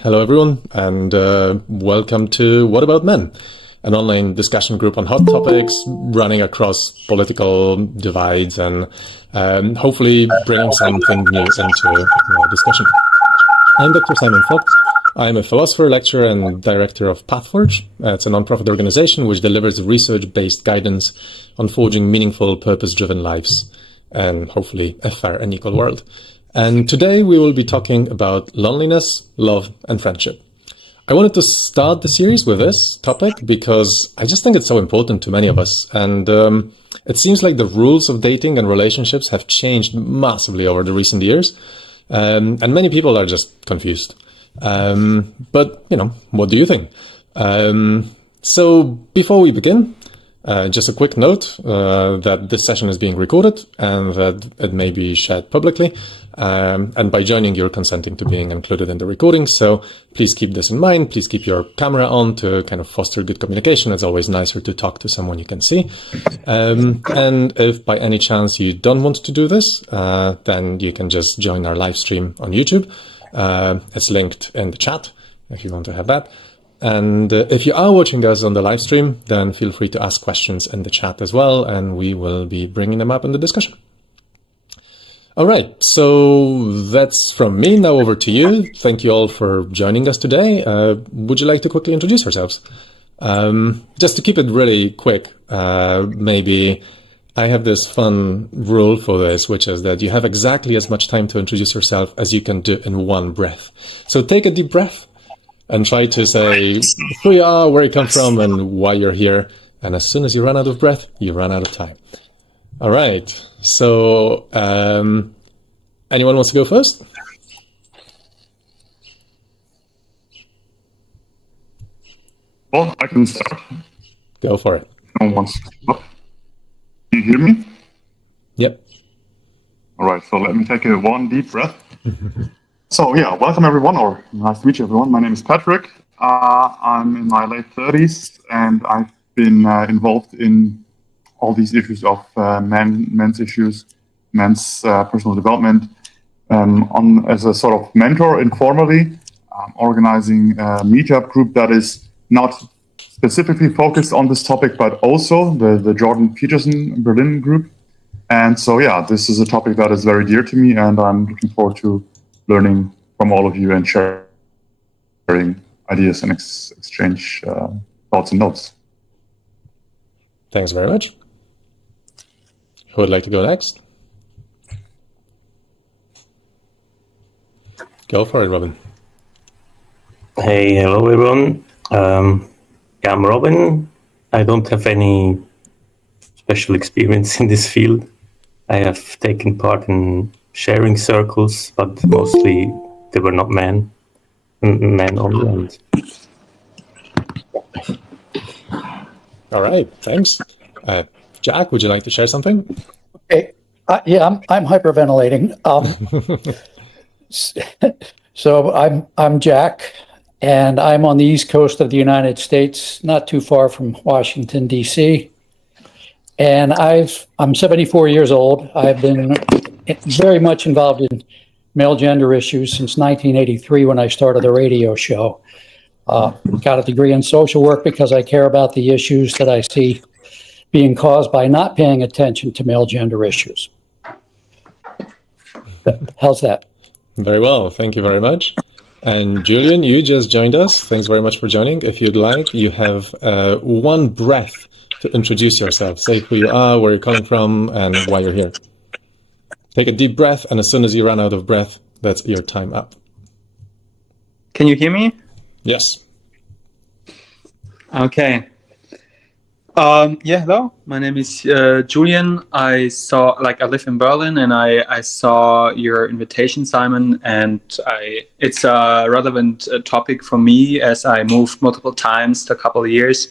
Hello everyone, and welcome to What About Men, an online discussion group on hot topics running across political divides and hopefully bringing something new into discussion. I'm Dr. Simon Vogt. I'm a philosopher, lecturer, and director of Pathforge. It's a nonprofit organization which delivers research-based guidance on forging meaningful, purpose-driven lives and hopefully a fair and equal world. And today we will be talking about loneliness, love, and friendship. I wanted to start the series with this topic because I just think it's so important to many of us. And it seems like the rules of dating and relationships have changed massively over the recent years. And many people are just confused. But, what do you think? So before we begin, just a quick note that this session is being recorded and that it may be shared publicly. And by joining, you're consenting to being included in the recording. So please keep this in mind. Please keep your camera on to kind of foster good communication. It's always nicer to talk to someone you can see. And if by any chance you don't want to do this, then you can just join our live stream on YouTube. It's linked in the chat if you want to have that. And if you are watching us on the live stream, then feel free to ask questions in the chat as well, and we will be bringing them up in the discussion. All right, so that's from me. Now over to you. Thank you all for joining us today. Would you like to quickly introduce yourselves? Just to keep it really quick, maybe I have this fun rule for this, which is that you have exactly as much time to introduce yourself as you can do in one breath. So take a deep breath and try to say who you are, where you come from, and why you're here. And as soon as you run out of breath, you run out of time. All right. So, anyone wants to go first? Well, I can start. Go for it. No one wants to stop. Can you hear me? Yep. All right. So let me take one deep breath. So yeah, welcome everyone, or nice to meet you everyone. My name is Patrick. I'm in my late 30s, and I've been involved in all these issues of men's issues, men's personal development, as a sort of mentor informally, organizing a meetup group that is not specifically focused on this topic, but also the Jordan Peterson Berlin group. And so yeah, this is a topic that is very dear to me, and I'm looking forward to learning from all of you and sharing ideas and exchange thoughts and notes. Thanks very much. Who would like to go next? Go for it, Robin. Hey, hello everyone. I'm Robin. I don't have any special experience in this field. I have taken part in sharing circles, but mostly they were not men only. All right, thanks. Jack, would you like to share something? Okay. Yeah, I'm hyperventilating. So I'm Jack, and I'm on the East Coast of the United States, not too far from Washington, D.C. And I'm 74 years old. I've been very much involved in male gender issues since 1983 when I started the radio show. Got a degree in social work because I care about the issues that I see being caused by not paying attention to male gender issues. How's that? Very well. Thank you very much. And Julian, you just joined us. Thanks very much for joining. If you'd like, you have one breath to introduce yourself. Say who you are, where you're coming from, and why you're here. Take a deep breath, and as soon as you run out of breath, that's your time up. Can you hear me? Yes. Okay. Hello. My name is Julian. I live in Berlin, and I saw your invitation, Simon, and it's a relevant topic for me as I moved multiple times a couple of years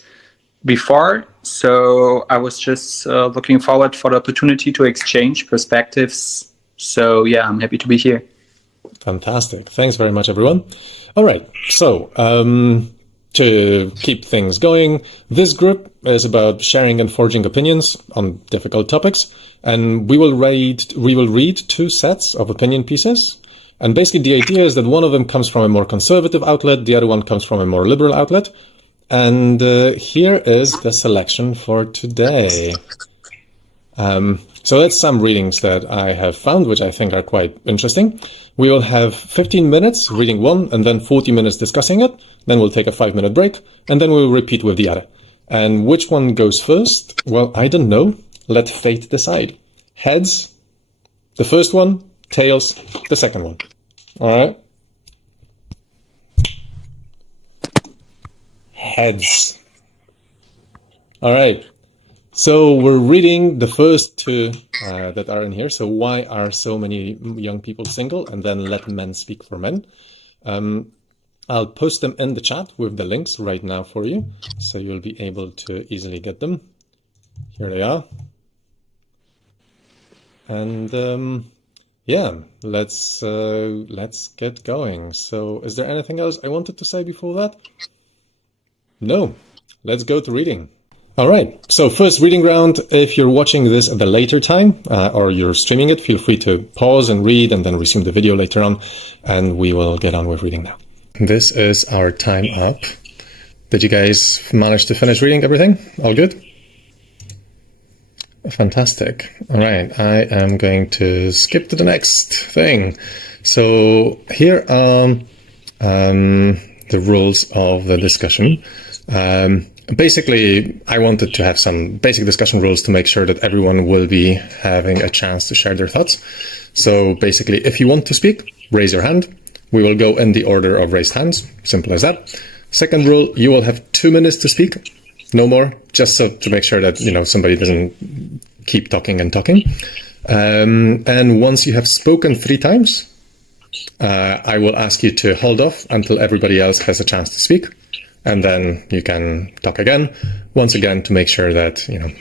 before. So I was just looking forward for the opportunity to exchange perspectives. So yeah, I'm happy to be here. Fantastic. Thanks very much, everyone. All right. So to keep things going, this group is about sharing and forging opinions on difficult topics, and we will read two sets of opinion pieces. And basically the idea is that one of them comes from a more conservative outlet, the other one comes from a more liberal outlet. And here is the selection for today. So that's some readings that I have found, which I think are quite interesting. We will have 15 minutes reading one and then 40 minutes discussing it. Then we'll take a 5-minute break and then we'll repeat with the other. And which one goes first? Well, I don't know. Let fate decide. Heads, the first one. Tails, the second one. All right. Heads. All right. So we're reading the first two that are in here. So why are so many young people single? And then let men speak for men. I'll post them in the chat with the links right now for you. So you'll be able to easily get them. Here they are. And yeah, let's get going. So is there anything else I wanted to say before that? No. Let's go to reading. All right, so first reading round. If you're watching this at a later time or you're streaming it, feel free to pause and read and then resume the video later on, and we will get on with reading now. This is our time up. Did you guys manage to finish reading everything? All good? Fantastic. All right, I am going to skip to the next thing. So here are the rules of the discussion. Basically, I wanted to have some basic discussion rules to make sure that everyone will be having a chance to share their thoughts. So basically, if you want to speak, raise your hand. We will go in the order of raised hands. Simple as that. Second rule, you will have 2 minutes to speak. No more, just so to make sure that, you know, somebody doesn't keep talking and talking. And once you have spoken 3 times, I will ask you to hold off until everybody else has a chance to speak. And then you can talk again, once again, to make sure that, you know,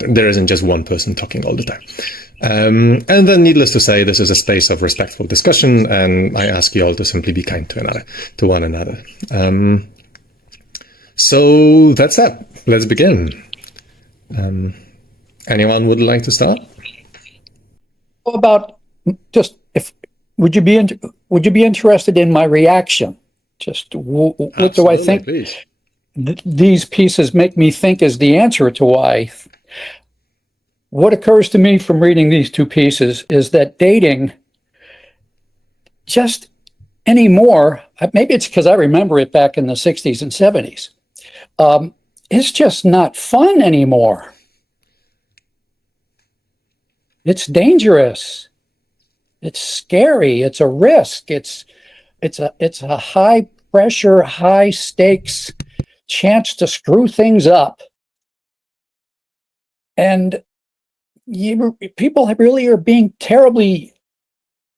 there isn't just one person talking all the time. And then needless to say, this is a space of respectful discussion, and I ask you all to simply be kind to one another. So that's that. Let's begin. Anyone would like to start? How about just would you be interested in my reaction? Just what do I think? Please. These pieces make me think is the answer to why. What occurs to me from reading these 2 pieces is that dating just anymore, maybe it's because I remember it back in the 60s and 70s, it's just not fun anymore. It's dangerous. It's scary. It's a risk. It's a high pressure, high stakes chance to screw things up. And people really are being terribly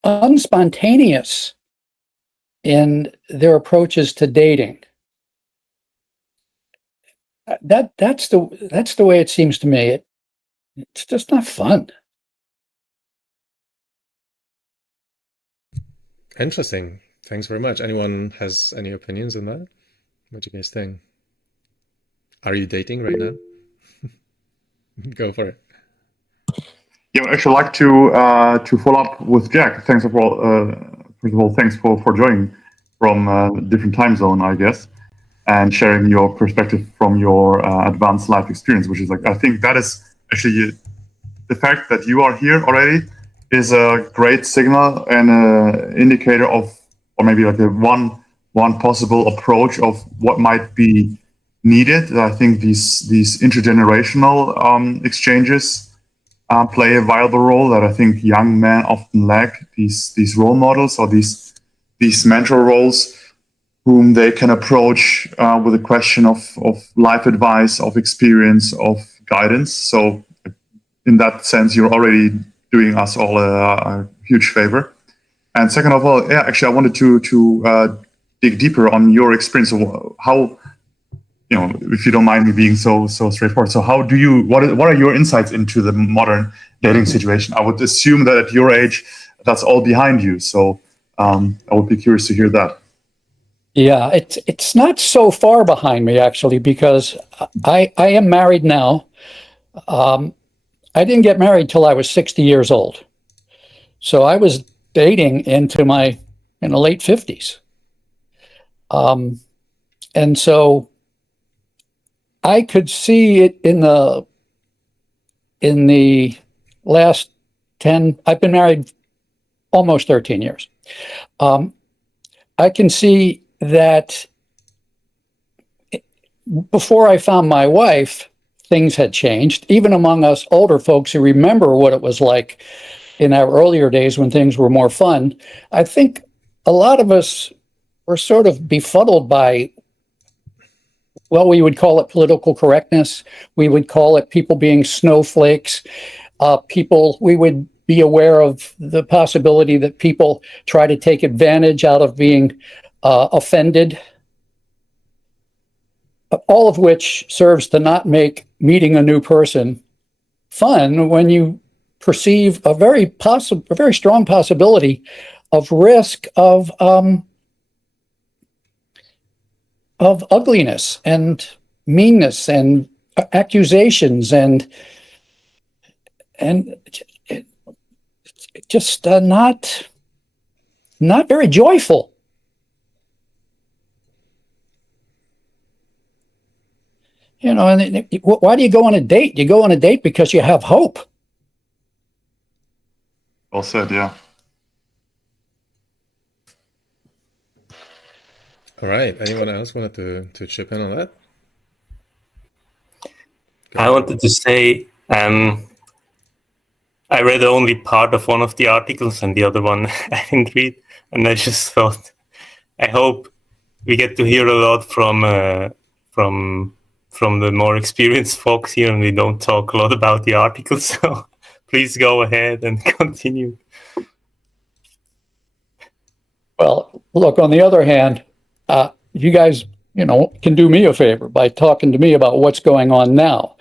unspontaneous in their approaches to dating. That's the way it seems to me. It's just not fun. Interesting. Thanks very much. Anyone has any opinions on that? What do you guys think? Are you dating right now? Go for it. Yeah, I'd actually like to follow up with Jack. Thanks for first of all, thanks for joining from a different time zone, I guess, and sharing your perspective from your advanced life experience, which is like, I think that is actually the fact that you are here already is a great signal and an indicator of, or maybe like one possible approach of what might be needed. I think these intergenerational exchanges play a viable role that I think young men often lack. These role models or these mentor roles, whom they can approach with a question of life advice, of experience, of guidance. So in that sense, you're already doing us all a huge favor. And second of all, yeah, actually, I wanted to dig deeper on your experience of how, you know, if you don't mind me being so straightforward. So how do you, what are your insights into the modern dating situation? I would assume that at your age, that's all behind you. So I would be curious to hear that. Yeah, it's not so far behind me, actually, because I am married now. I didn't get married till I was 60 years old. So I was dating into my late 50s. And so I could see it in the last 10, I've been married almost 13 years. I can see that before I found my wife, things had changed, even among us older folks who remember what it was like in our earlier days when things were more fun. I think a lot of us were sort of befuddled by, well, we would call it political correctness. We would call it people being snowflakes. We would be aware of the possibility that people try to take advantage out of being offended, all of which serves to not make meeting a new person fun when you perceive a very strong possibility of risk of ugliness and meanness and accusations and just not very joyful. And why do you go on a date? You go on a date because you have hope. Well said, yeah. All right. Anyone else wanted to chip in on that? I wanted to say, I read only part of one of the articles and the other one I didn't read. And I just thought, I hope we get to hear a lot from the more experienced folks here, and we don't talk a lot about the articles. So please go ahead and continue. Well, look, on the other hand, you guys, can do me a favor by talking to me about what's going on now,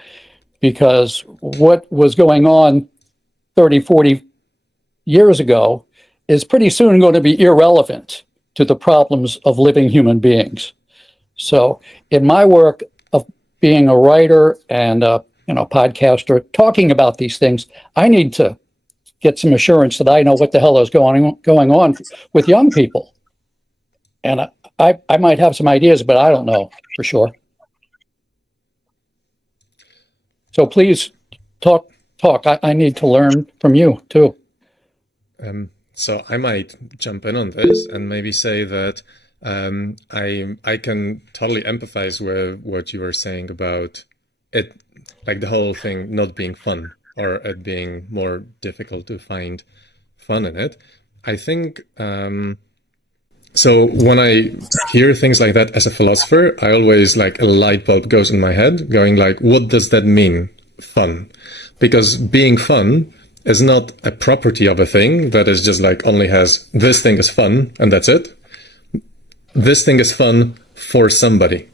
because what was going on 30, 40 years ago is pretty soon going to be irrelevant to the problems of living human beings. So in my work of being a writer and a podcaster, talking about these things, I need to get some assurance that I know what the hell is going on with young people. And I might have some ideas, but I don't know for sure. So please talk. I need to learn from you too. So I might jump in on this and maybe say that I can totally empathize with what you were saying about it, like the whole thing not being fun, or it being more difficult to find fun in it. I think, so when I hear things like that as a philosopher, I always, like, a light bulb goes in my head going like, what does that mean, fun? Because being fun is not a property of a thing that is just like only has this thing is fun and that's it. This thing is fun for somebody,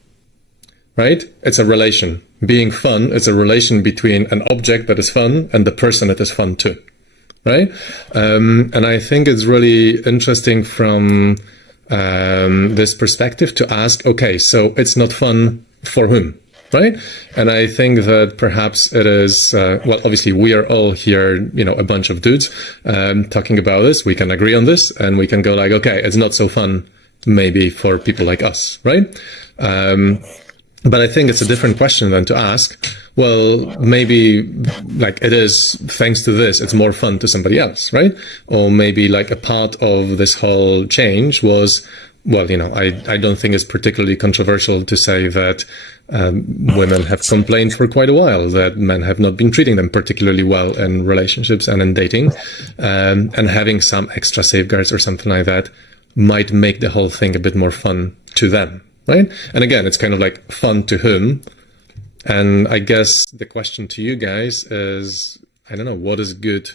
right? It's a relation. Being fun is a relation between an object that is fun and the person that is fun too, right? And I think it's really interesting from this perspective to ask, okay, so it's not fun for whom? Right? And I think that perhaps it is, well, obviously we are all here, a bunch of dudes talking about this. We can agree on this and we can go like, okay, it's not so fun maybe for people like us, right? But I think it's a different question than to ask, well, maybe like it is, thanks to this, it's more fun to somebody else, right? Or maybe like a part of this whole change was, well, I don't think it's particularly controversial to say that women have complained for quite a while that men have not been treating them particularly well in relationships and in dating, and having some extra safeguards or something like that might make the whole thing a bit more fun to them, right? And again, it's kind of like fun to whom? And I guess the question to you guys is, I don't know, what is good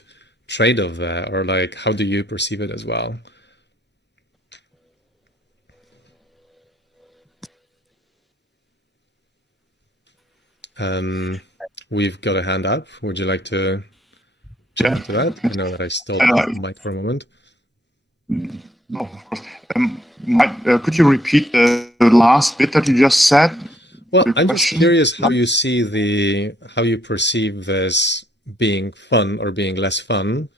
trade-off there, or like, how do you perceive it as well? We've got a hand up. Would you like to jump to that? I know that I stole the mic for a moment. No, of course. Could you repeat the last bit that you just said? Well, I'm just curious how you see how you perceive this being fun or being less fun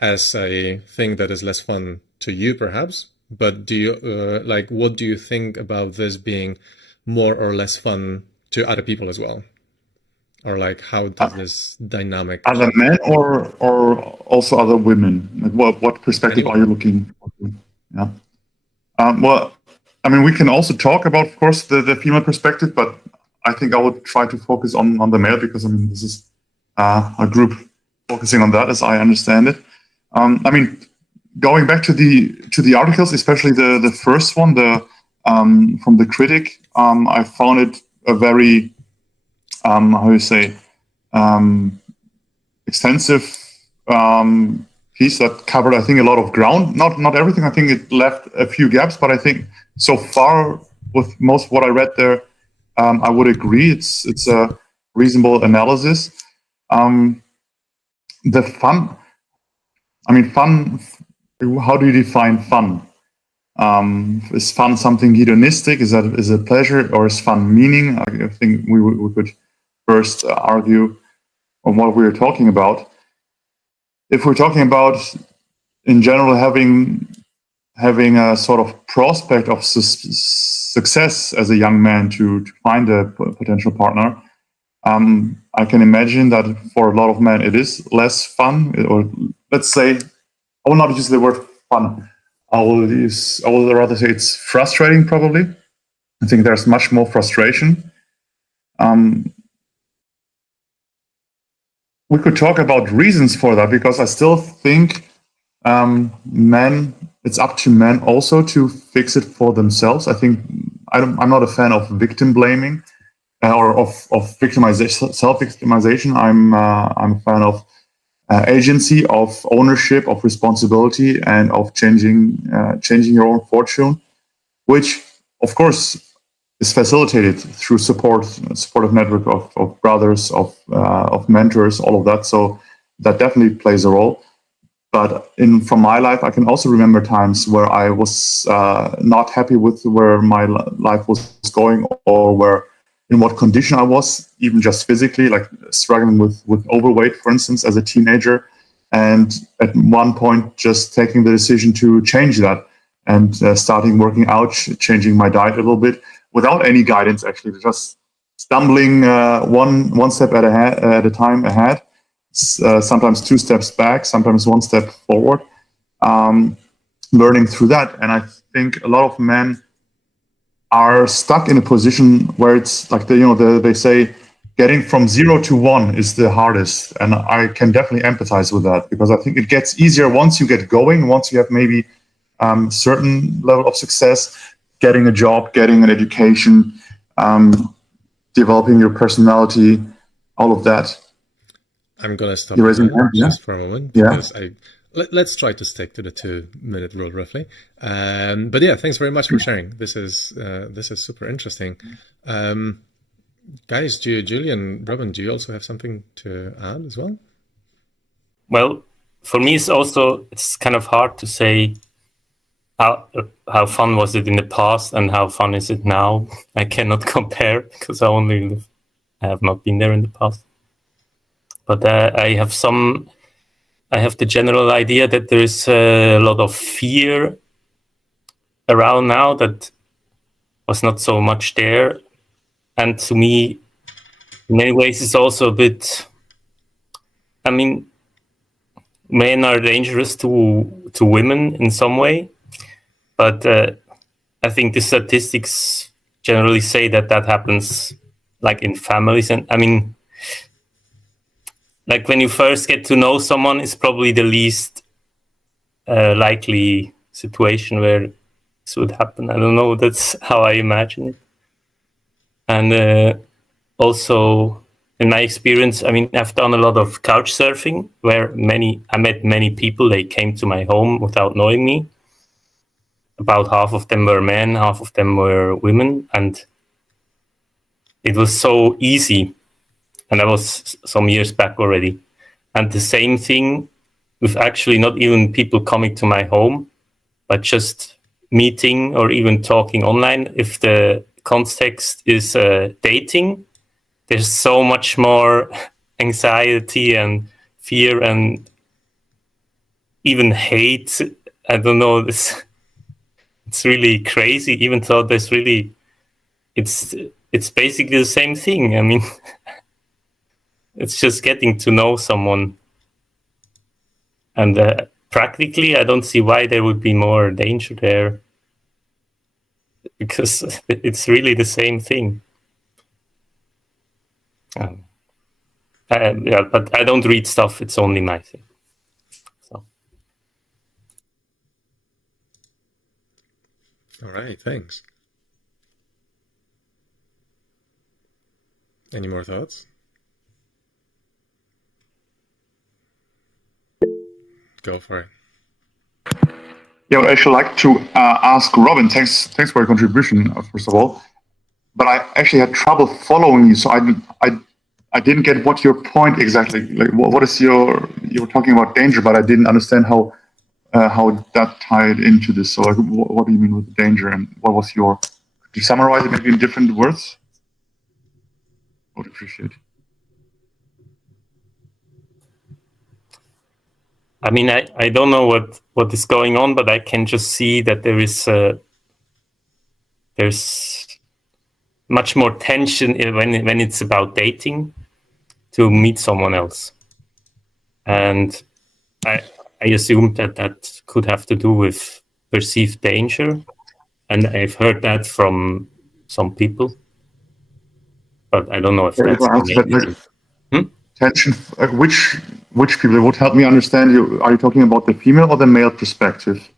as a thing that is less fun to you, perhaps. But do you what do you think about this being more or less fun to other people as well? Or like, how does this dynamic? Other men or also other women? Like what perspective are you looking? Yeah. Well, I mean, we can also talk about, of course, the female perspective, but I think I would try to focus on the male because I mean this is a group focusing on that, as I understand it. I mean, going back to the articles, especially the first one, the from the critic, I found it a very how you say extensive piece that covered, I think, a lot of ground. Not everything. I think it left a few gaps, but I think so far with most of what I read there, I would agree. It's a reasonable analysis. The fun. I mean, fun. How do you define fun? Is fun something hedonistic? Is it pleasure, or is fun meaning? I think we could first argue on what we were talking about. If we're talking about, in general, having a sort of prospect of success as a young man to find a potential partner, I can imagine that for a lot of men it is less fun, or let's say, I will not use the word fun. I will rather say it's frustrating. Probably, I think there's much more frustration. We could talk about reasons for that, because I still think men, it's up to men also to fix it for themselves. I think I'm not a fan of victim blaming or of victimization, self-victimization. I'm a fan of agency, of ownership, of responsibility, and of changing your own fortune, which of course is facilitated through supportive network of brothers, of mentors, all of that. So that definitely plays a role. But from my life, I can also remember times where I was not happy with where my life was going, or in what condition I was, even just physically, like struggling with overweight, for instance, as a teenager. And at one point, just taking the decision to change that and starting working out, changing my diet a little bit, without any guidance, actually, just stumbling one step at a time ahead, sometimes 2 steps back, sometimes 1 step forward, learning through that. And I think a lot of men are stuck in a position where it's like they say getting from 0 to 1 is the hardest, and I can definitely empathize with that, because I think it gets easier once you get going, once you have maybe certain level of success, getting a job, getting an education, developing your personality, all of that. I'm gonna stop you just for a moment, because let's try to stick to the 2-minute rule roughly. But yeah, thanks very much for sharing. This is super interesting. Guys, Julian, Robin, do you also have something to add as well? Well, for me, it's kind of hard to say how fun was it in the past and how fun is it now. I cannot compare, because I have not been there in the past. But I have the general idea that there is a lot of fear around now that was not so much there. And to me, in many ways, it's also a bit, I mean, men are dangerous to women in some way. But I think the statistics generally say that happens like in families. And I mean, like when you first get to know someone, it's probably the least likely situation where this would happen. I don't know. That's how I imagine it. And also, in my experience, I mean, I've done a lot of couch surfing where I met many people. They came to my home without knowing me. About half of them were men, half of them were women. And it was so easy. And that was some years back already. And the same thing with actually not even people coming to my home, but just meeting or even talking online. If the context is dating, there's so much more anxiety and fear and even hate. I don't know. It's really crazy. Even though there's really, it's basically the same thing. I mean, it's just getting to know someone, and practically, I don't see why there would be more danger there, because it's really the same thing. Yeah, but I don't read stuff. It's only my thing. So. All right, thanks. Any more thoughts? Go for it. Yeah, I'd actually like to ask Robin. Thanks for your contribution, first of all. But I actually had trouble following you, so I didn't get what your point exactly. Like, what is you were talking about danger, but I didn't understand how that tied into this. So, like, what do you mean with danger, and what was your? Could you summarize it maybe in different words? I would appreciate. I mean, I don't know what is going on, but I can just see that there's much more tension when it's about dating to meet someone else, and I assume that could have to do with perceived danger, and I've heard that from some people, but I don't know if that's tension. Which people? It would help me understand you. Are you talking about the female or the male perspective?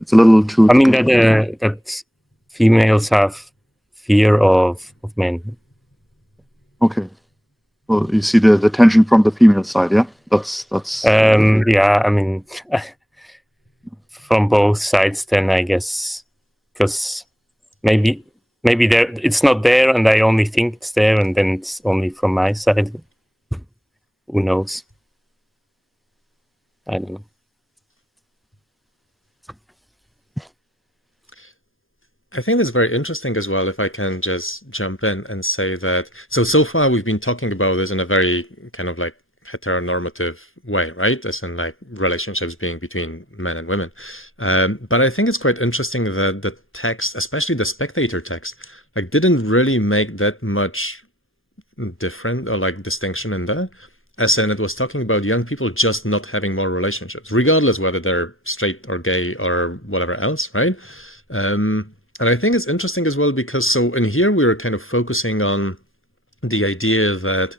It's a little too. I mean that females have fear of men. Okay. Well, you see the tension from the female side, yeah. That's. Yeah, I mean, from both sides, then I guess, because maybe there it's not there, and I only think it's there, and then it's only from my side. Who knows? I don't know. I think that's very interesting as well, if I can just jump in and say that, so far we've been talking about this in a very kind of like heteronormative way, right? As in like relationships being between men and women. But I think it's quite interesting that the text, especially the spectator text, like didn't really make that much different or like distinction in there. As in, it was talking about young people just not having more relationships, regardless whether they're straight or gay or whatever else, right? And I think it's interesting as well because so in here we were kind of focusing on the idea that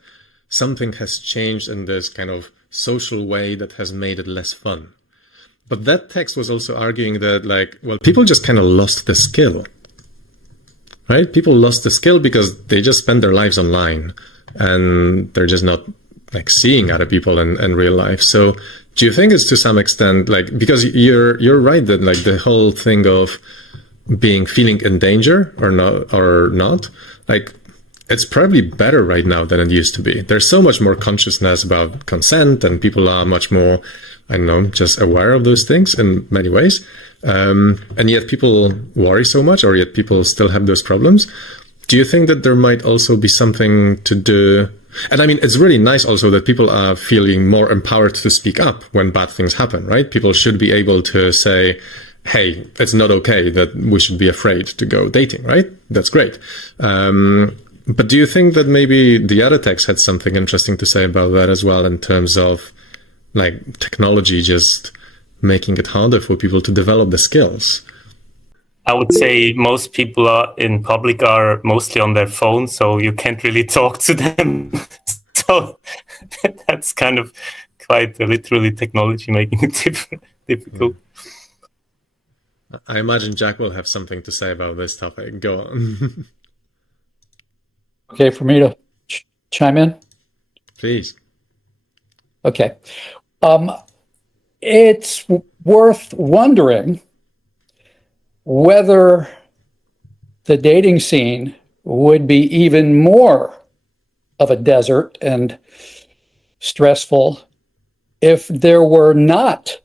something has changed in this kind of social way that has made it less fun. But that text was also arguing that like, well, people just kind of lost the skill, right? People lost the skill because they just spend their lives online and they're just not like seeing other people in real life. So do you think it's to some extent like, because you're right that like the whole thing of feeling in danger or not, like it's probably better right now than it used to be. There's so much more consciousness about consent and people are much more, I don't know, just aware of those things in many ways. And yet people worry so much, or yet people still have those problems. Do you think that there might also be something to do? And I mean, it's really nice also that people are feeling more empowered to speak up when bad things happen, right? People should be able to say, hey, it's not okay that we should be afraid to go dating, right? That's great. But do you think that maybe the other text had something interesting to say about that as well, in terms of like technology just making it harder for people to develop the skills? I would say most people in public are mostly on their phone, so you can't really talk to them. So that's kind of quite literally technology making it difficult. I imagine Jack will have something to say about this topic. Go on. Okay, for me to chime in? Please. Okay. It's worth wondering whether the dating scene would be even more of a desert and stressful if there were not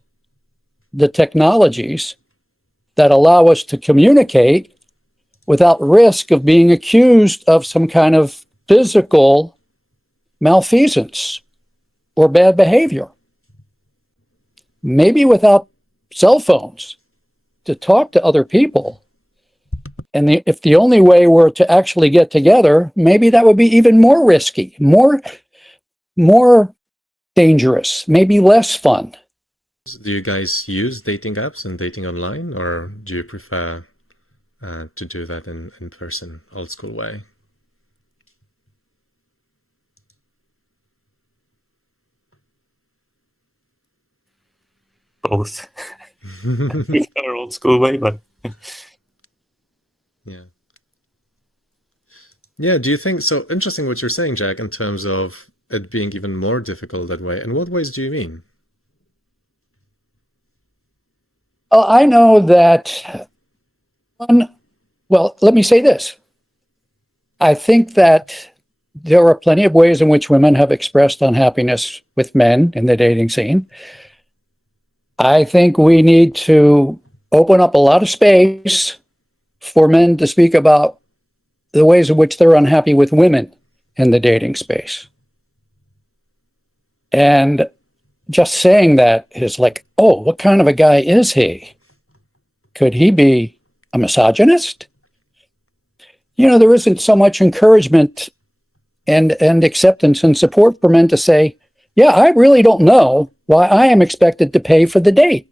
the technologies that allow us to communicate without risk of being accused of some kind of physical malfeasance or bad behavior. maybe without cell phones, to talk to other people. And if the only way were to actually get together, maybe that would be even more risky, more dangerous, maybe less fun. Do you guys use dating apps and dating online, or do you prefer to do that in person, old school way? Both. Our old school way, but Yeah. Yeah, do you think so? Interesting what you're saying, Jack, in terms of it being even more difficult that way. In what ways do you mean? I know that, well, let me say this. I think that there are plenty of ways in which women have expressed unhappiness with men in the dating scene. I think we need to open up a lot of space for men to speak about the ways in which they're unhappy with women in the dating space. And just saying that is like, oh, what kind of a guy is he? Could he be a misogynist? You know, there isn't so much encouragement and acceptance and support for men to say, yeah, I really don't know why I am expected to pay for the date.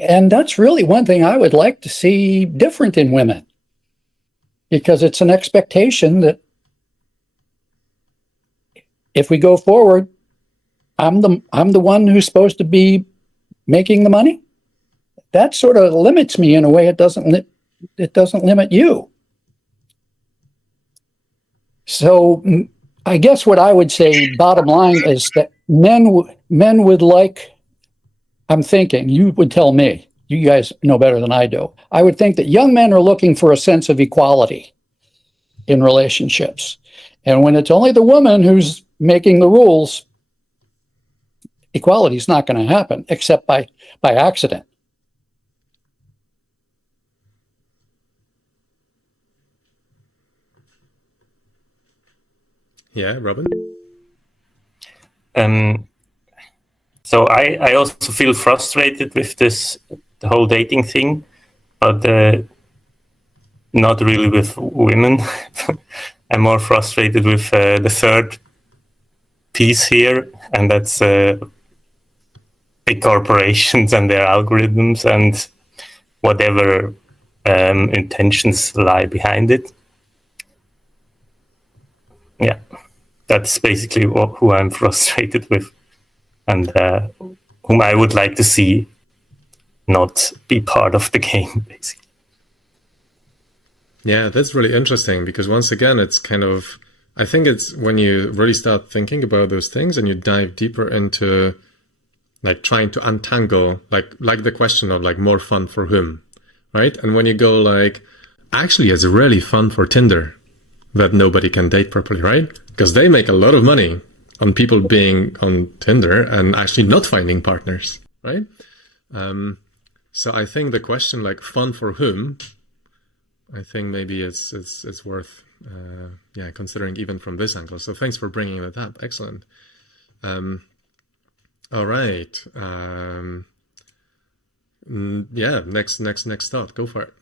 And that's really one thing I would like to see different in women, because it's an expectation that if we go forward, I'm the one who's supposed to be making the money. That sort of limits me in a way it doesn't limit you. So I guess what I would say, bottom line, is that men would like, I'm thinking, you would tell me, you guys know better than I do. I would think that young men are looking for a sense of equality in relationships. And when it's only the woman who's making the rules, equality is not going to happen except by accident. Yeah, Robin? So I also feel frustrated with the whole dating thing, but not really with women. I'm more frustrated with the third piece here, and that's big corporations and their algorithms and whatever intentions lie behind it. Yeah, that's basically who I'm frustrated with, and whom I would like to see not be part of the game, basically. Yeah, that's really interesting, because once again, it's kind of, I think it's when you really start thinking about those things and you dive deeper into like trying to untangle, like the question of like more fun for whom, right? And when you go like, actually it's really fun for Tinder that nobody can date properly, right? Because they make a lot of money on people being on Tinder and actually not finding partners, right? So I think the question like fun for whom, I think maybe it's worth considering even from this angle. So thanks for bringing that up. Excellent. All right. Next thought. Go for it.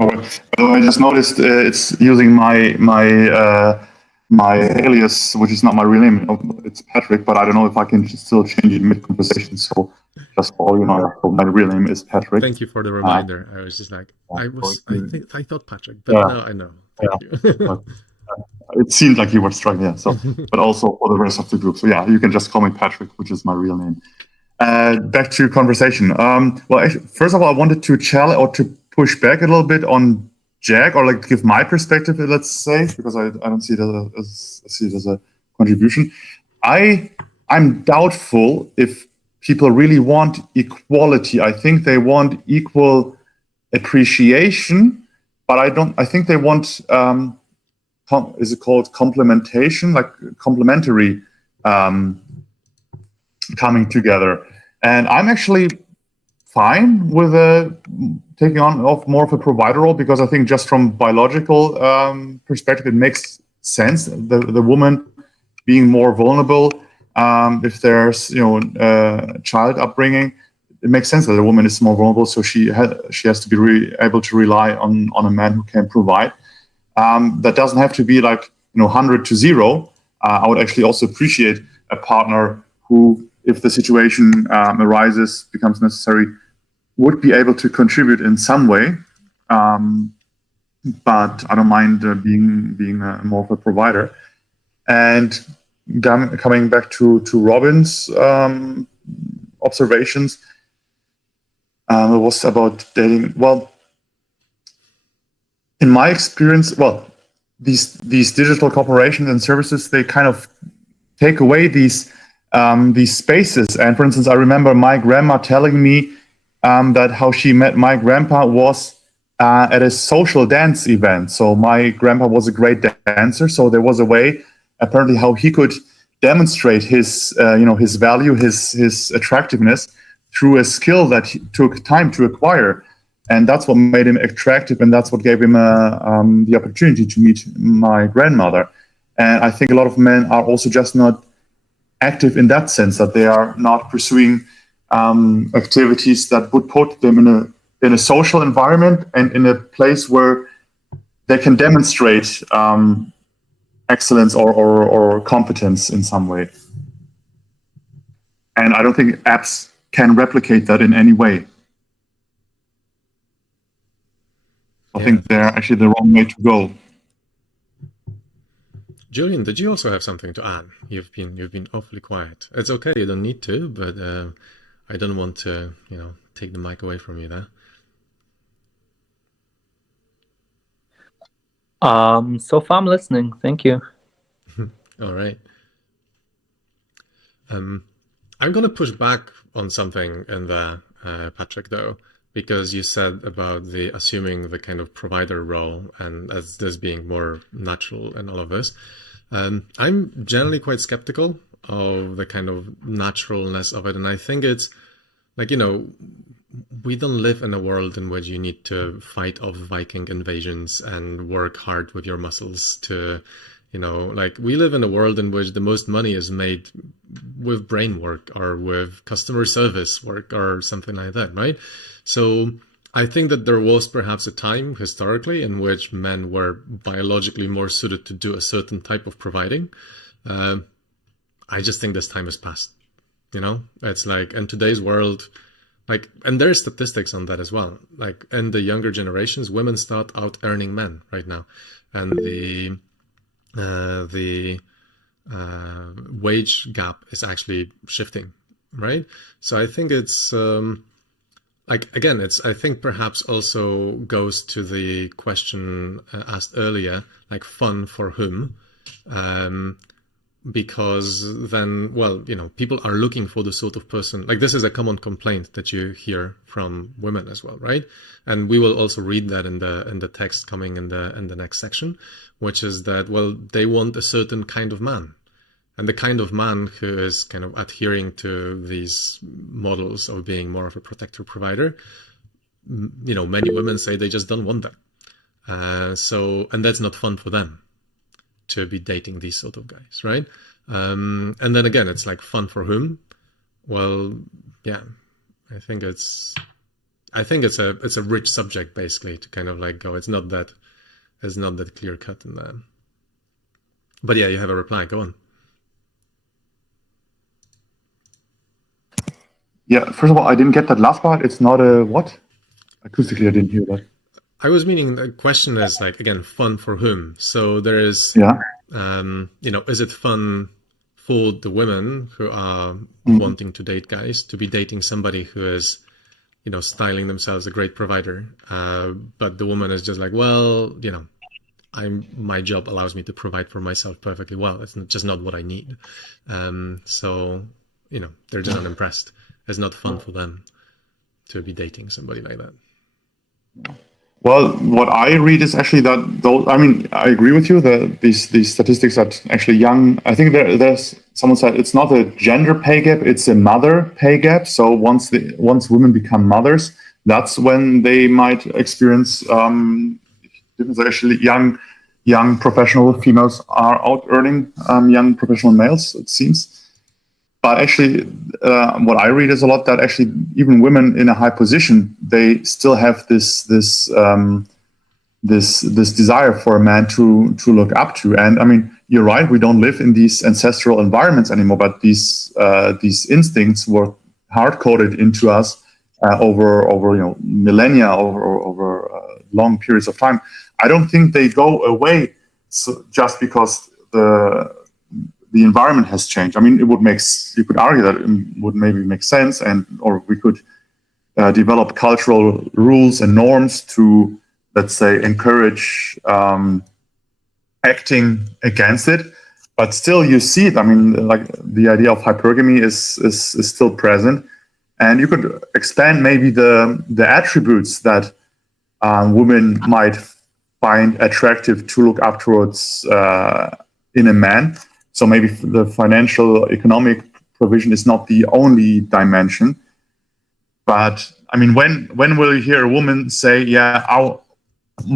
All right. I just noticed it's using my alias, which is not my real name. It's Patrick, but I don't know if I can still change it mid-conversation. So just for all you know, my real name is Patrick. Thank you for the reminder. I was just like, I thought Patrick, but now I know. Thank you. It seemed like you were struggling, yeah. So, but also for the rest of the group. So yeah, you can just call me Patrick, which is my real name. Back to conversation. First of all, I wanted to challenge or to push back a little bit on Jack, or like give my perspective, let's say, because I don't see it as a contribution. I'm doubtful if people really want equality. I think they want equal appreciation, but I think they want is it called complementation, like complementary coming together. And I'm actually fine with taking on more of a provider role, because I think just from biological perspective, it makes sense. The woman being more vulnerable, if there's child upbringing, it makes sense that a woman is more vulnerable, so she has to be able to rely on a man who can provide. That doesn't have to be like 100 to 0. I would actually also appreciate a partner who, if the situation arises, becomes necessary, would be able to contribute in some way. But I don't mind being more of a provider. And coming back to Robin's observations, it was about dating. Well, in my experience, these digital corporations and services, they kind of take away these spaces. And for instance, I remember my grandma telling me that how she met my grandpa was at a social dance event. So my grandpa was a great dancer. So there was a way, apparently, how he could demonstrate his value, his attractiveness through a skill that he took time to acquire. And that's what made him attractive, and that's what gave him the opportunity to meet my grandmother. And I think a lot of men are also just not active in that sense, that they are not pursuing activities that would put them in a social environment and in a place where they can demonstrate excellence or competence in some way. And I don't think apps can replicate that in any way. I think they're actually the wrong way to go. Julian, did you also have something to add? You've been awfully quiet. It's okay, you don't need to, but I don't want to, take the mic away from you there. So far I'm listening. Thank you. All right. I'm going to push back on something in there, Patrick, though, because you said about assuming the kind of provider role and as this being more natural in all of this. I'm generally quite skeptical of the kind of naturalness of it. And I think it's like, we don't live in a world in which you need to fight off Viking invasions and work hard with your muscles to, we live in a world in which the most money is made with brain work or with customer service work or something like that, right? So I think that there was perhaps a time historically in which men were biologically more suited to do a certain type of providing. I just think this time has passed. It's like in today's world, and there's statistics on that as well. Like in the younger generations, women start out earning men right now, and the wage gap is actually shifting, right? So I think it's I think perhaps also goes to the question asked earlier, like fun for whom? Because then, people are looking for the sort of person, like this is a common complaint that you hear from women as well, right? And we will also read that in the text coming in the next section, which is that, they want a certain kind of man. And the kind of man who is kind of adhering to these models of being more of a protector provider, many women say they just don't want that. And that's not fun for them to be dating these sort of guys, right? And then again, it's like fun for whom? Well, yeah, I think it's a rich subject basically to kind of like go. It's not that clear cut in there. But yeah, you have a reply. Go on. Yeah, first of all, I didn't get that last part. It's not a what? Acoustically, I didn't hear that. I was meaning the question is like, again, fun for whom? So there is, is it fun for the women who are wanting to date guys to be dating somebody who is, styling themselves a great provider, but the woman is just like, my job allows me to provide for myself perfectly well. It's just not what I need. So, they're just unimpressed. It's not fun for them to be dating somebody like that. Well, what I read is actually that I agree with you that these statistics that actually young, I think there's someone said it's not a gender pay gap, it's a mother pay gap. So once women become mothers, that's when they might experience difference. Actually, young young professional females are out earning young professional males, it seems. But actually, what I read is a lot that actually even women in a high position, they still have this desire for a man to look up to. And I mean, you're right, we don't live in these ancestral environments anymore, but these instincts were hard coded into us over millennia, over long periods of time. I don't think they go away just because the environment has changed. I mean, you could argue that it would maybe make sense, or we could develop cultural rules and norms to, let's say, encourage acting against it. But still, you see it. I mean, like the idea of hypergamy is still present, and you could expand maybe the attributes that women might find attractive to look up towards in a man. So maybe the financial, economic provision is not the only dimension. But I mean, when will you hear a woman say, "Yeah,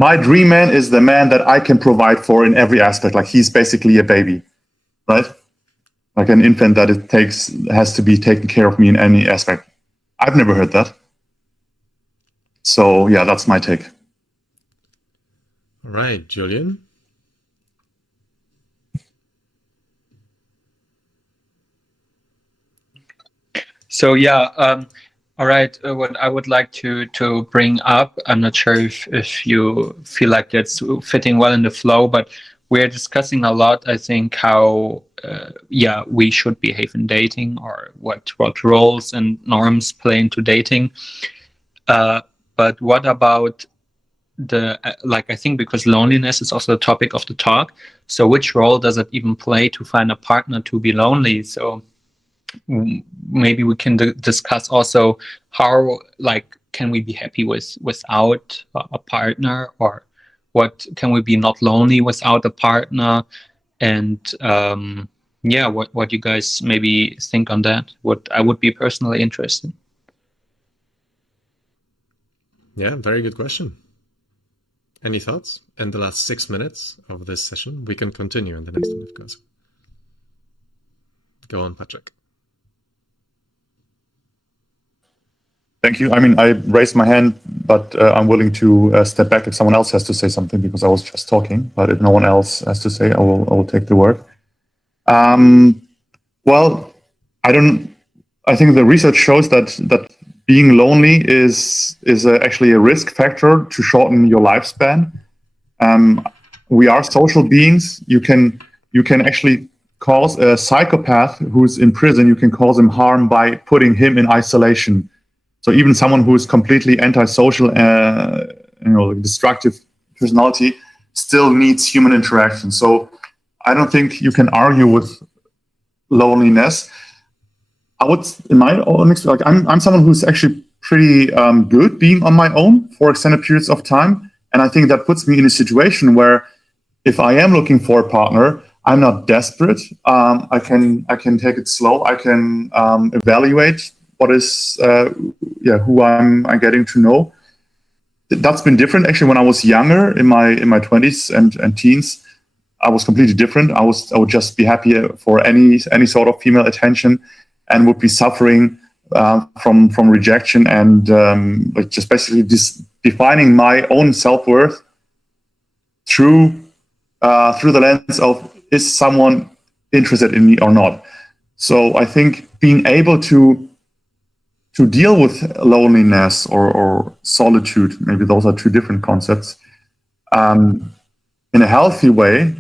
my dream man is the man that I can provide for in every aspect. Like he's basically a baby, right? Like an infant that has to be taken care of me in any aspect." I've never heard that. So yeah, that's my take. All right, Julian. So all right. What I would like to bring up, I'm not sure if you feel like that's fitting well in the flow, but we're discussing a lot, I think, how we should behave in dating, or what roles and norms play into dating. But what about I think, because loneliness is also the topic of the talk. So which role does it even play to find a partner to be lonely? So maybe we can discuss also how, can we be happy without a partner, or what can we be not lonely without a partner, and what you guys maybe think on that. What I would be personally interested. Yeah, very good question. Any thoughts in the last 6 minutes of this session? We can continue in the next one, of course. Go on, Patrick. Thank you. I mean, I raised my hand, but I'm willing to step back if someone else has to say something, because I was just talking. But if no one else has to say, I will take the word. Well, I think the research shows that being lonely is actually a risk factor to shorten your lifespan. We are social beings. You can actually cause a psychopath who's in prison, you can cause him harm by putting him in isolation. So even someone who is completely antisocial, destructive personality, still needs human interaction. So I don't think you can argue with loneliness. I would, in my own experience, I'm someone who's actually pretty good being on my own for extended periods of time, and I think that puts me in a situation where, if I am looking for a partner, I'm not desperate. I can take it slow. I can evaluate what is who I'm getting to know. That's been different actually when I was younger, in my 20s and teens. I was completely different. I would just be happy for any sort of female attention, and would be suffering from rejection and just basically defining my own self-worth through the lens of, is someone interested in me or not? So I think being able to deal with loneliness or solitude, maybe those are two different concepts, in a healthy way,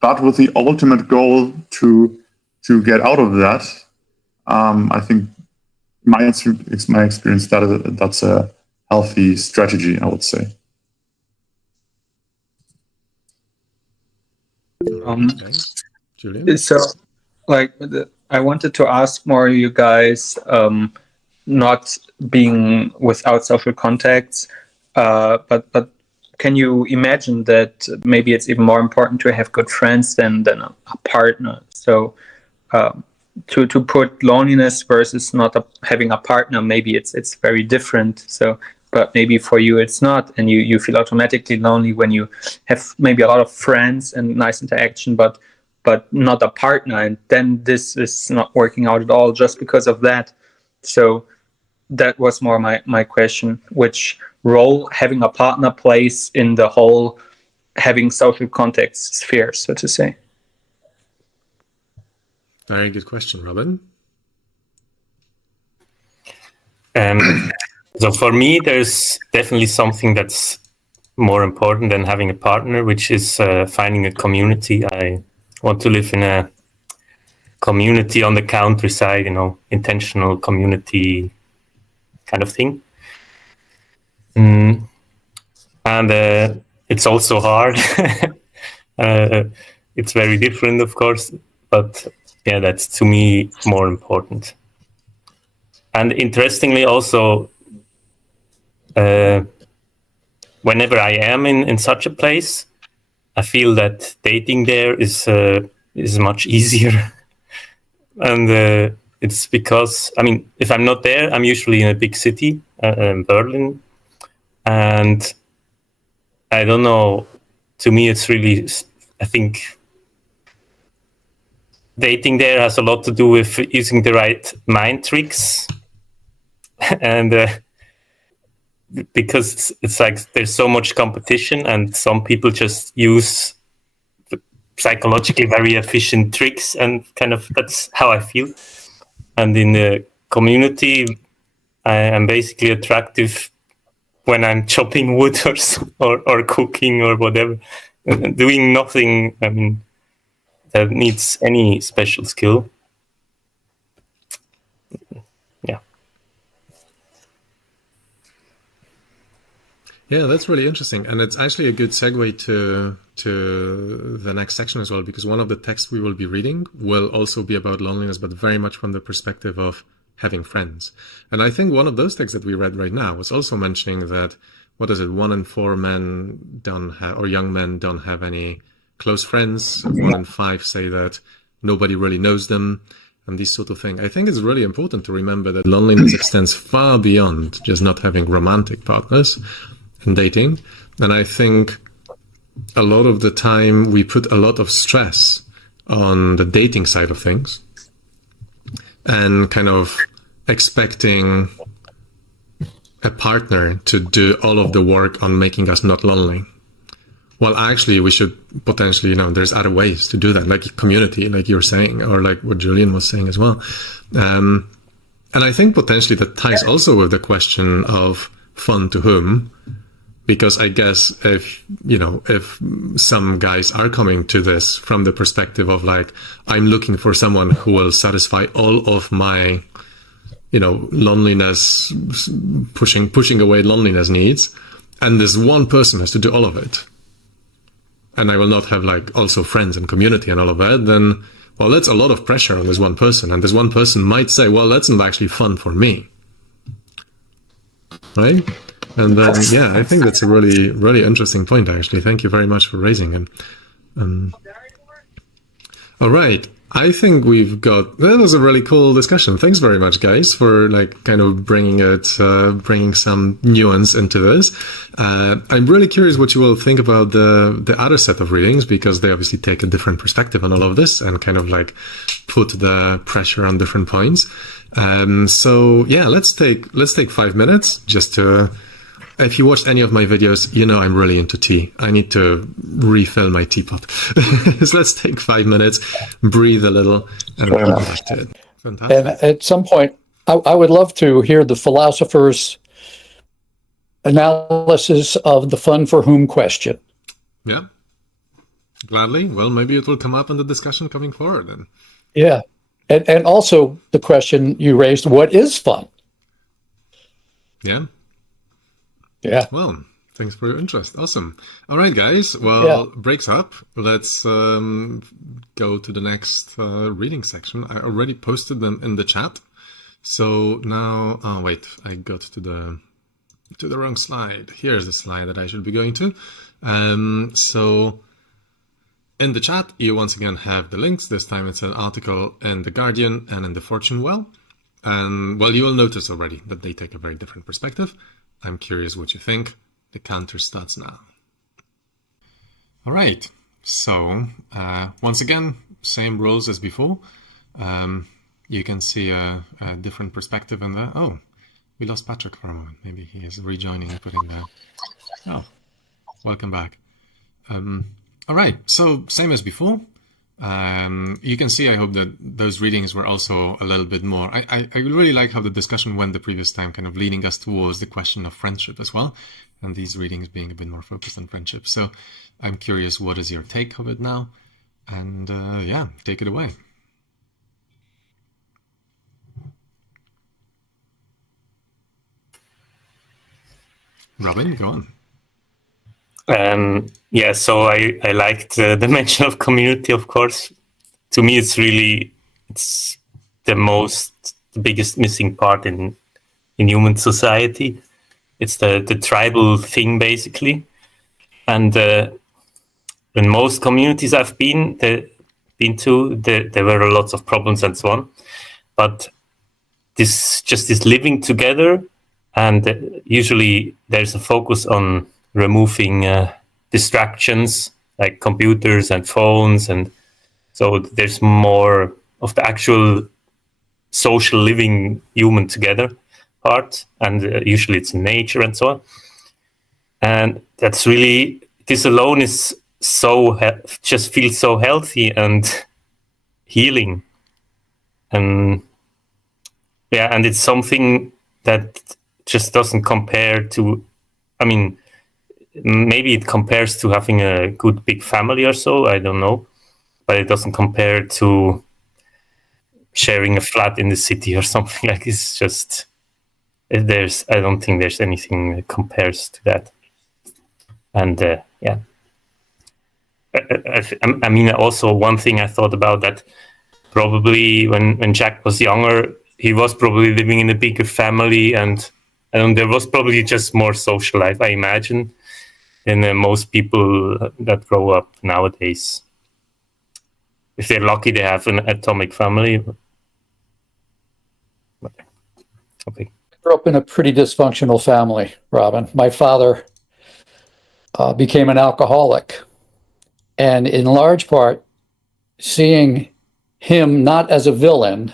but with the ultimate goal to get out of that. I think it's my experience that's a healthy strategy, I would say. Julian? So, I wanted to ask more you guys, not being without social contacts, but can you imagine that maybe it's even more important to have good friends than a partner? So to put loneliness versus not having a partner, maybe it's very different. So but maybe for you it's not, and you feel automatically lonely when you have maybe a lot of friends and nice interaction, but not a partner, and then this is not working out at all just because of that. So that was more my question, which role having a partner plays in the whole having social context sphere, so to say. Very good question, Robin. So for me, there's definitely something that's more important than having a partner, which is finding a community. I want to live in a community on the countryside, intentional community kind of thing. And it's also hard. It's very different, of course, but yeah, that's to me more important. And interestingly, also, whenever I am in such a place, I feel that dating there is much easier. And it's because, if I'm not there, I'm usually in a big city, Berlin. And I don't know, to me, it's really, I think dating there has a lot to do with using the right mind tricks. And because it's like there's so much competition, and some people just use psychologically very efficient tricks, and kind of that's how I feel. And in the community, I am basically attractive when I'm chopping wood or cooking or whatever, doing nothing that needs any special skill. Yeah, that's really interesting. And it's actually a good segue to the next section as well, because one of the texts we will be reading will also be about loneliness, but very much from the perspective of having friends. And I think one of those texts that we read right now was also mentioning that, 1 in 4 men don't have, or young men don't have any close friends. 1 in 5 say that nobody really knows them, and this sort of thing. I think it's really important to remember that loneliness extends far beyond just not having romantic partners and dating. And I think a lot of the time we put a lot of stress on the dating side of things and kind of expecting a partner to do all of the work on making us not lonely. Well, actually, we should potentially, there's other ways to do that, like community, like you're saying, or like what Julian was saying as well. And I think potentially that ties also with the question of fun to whom. Because I guess if some guys are coming to this from the perspective of like, I'm looking for someone who will satisfy all of my, loneliness, pushing away loneliness needs, and this one person has to do all of it, and I will not have like also friends and community and all of that, then, well, that's a lot of pressure on this one person. And this one person might say, well, that's not actually fun for me. Right? And then, yeah, I think that's a really, really interesting point, actually. Thank you very much for raising it. All right. I think that was a really cool discussion. Thanks very much, guys, for like kind of bringing some nuance into this. I'm really curious what you will think about the other set of readings, because they obviously take a different perspective on all of this and kind of like put the pressure on different points. So yeah, let's take 5 minutes just to. If you watched any of my videos, I'm really into tea. I need to refill my teapot. So let's take 5 minutes, breathe a little, and come back to it. Fantastic. And at some point, I would love to hear the philosopher's analysis of the fun for whom question. Yeah, gladly. Well, maybe it will come up in the discussion coming forward then. Yeah. And also the question you raised, what is fun? Yeah. Yeah. Well, thanks for your interest. Awesome. All right, guys. Well, breaks up. Let's go to the next reading section. I already posted them in the chat. So now, oh wait, I got to the wrong slide. Here's the slide that I should be going to. So in the chat, you once again have the links. This time it's an article in The Guardian and in the Fortune Well. And well, you will notice already that they take a very different perspective. I'm curious what you think. The counter starts now. All right. So once again, same rules as before. You can see a different perspective in there. Oh, we lost Patrick for a moment. Maybe he is rejoining and putting the... Oh, welcome back. All right. So same as before. You can see, I hope, that those readings were also a little bit more... I really like how the discussion went the previous time, kind of leading us towards the question of friendship as well. And these readings being a bit more focused on friendship. So I'm curious, what is your take of it now? And yeah, take it away. Robin, go on. Yeah, so I liked the mention of community, of course. To me, it's the biggest missing part in human society. It's the tribal thing, basically. And in most communities I've been to, there were lots of problems and so on. But this living together, and usually there's a focus on removing distractions like computers and phones, and so there's more of the actual social living human together part, and usually it's in nature and so on. And that's really, this alone is just feels so healthy and healing. And yeah, and it's something that just doesn't compare to, I mean, maybe it compares to having a good big family or so, I don't know, but it doesn't compare to sharing a flat in the city or something. Like, it's just, I don't think there's anything that compares to that. And yeah, I mean, also one thing I thought about, that probably when Jack was younger, he was probably living in a bigger family, and there was probably just more social life, I imagine, than most people that grow up nowadays. If they're lucky, they have an atomic family. Okay. I grew up in a pretty dysfunctional family, Robin. My father became an alcoholic, and in large part, seeing him not as a villain,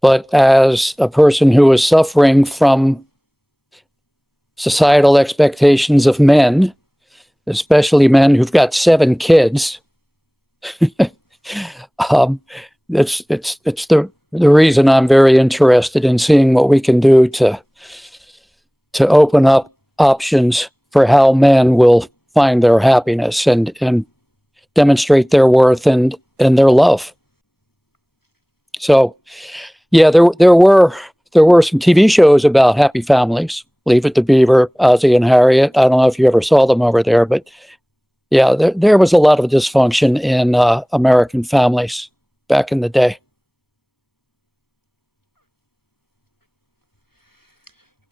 but as a person who was suffering from societal expectations of men, especially men who've got 7 kids. It's the reason I'm very interested in seeing what we can do to open up options for how men will find their happiness and demonstrate their worth and their love. So, yeah, there were some TV shows about happy families. Leave It to Beaver, Ozzie and Harriet. I don't know if you ever saw them over there, but yeah, there was a lot of dysfunction in American families back in the day.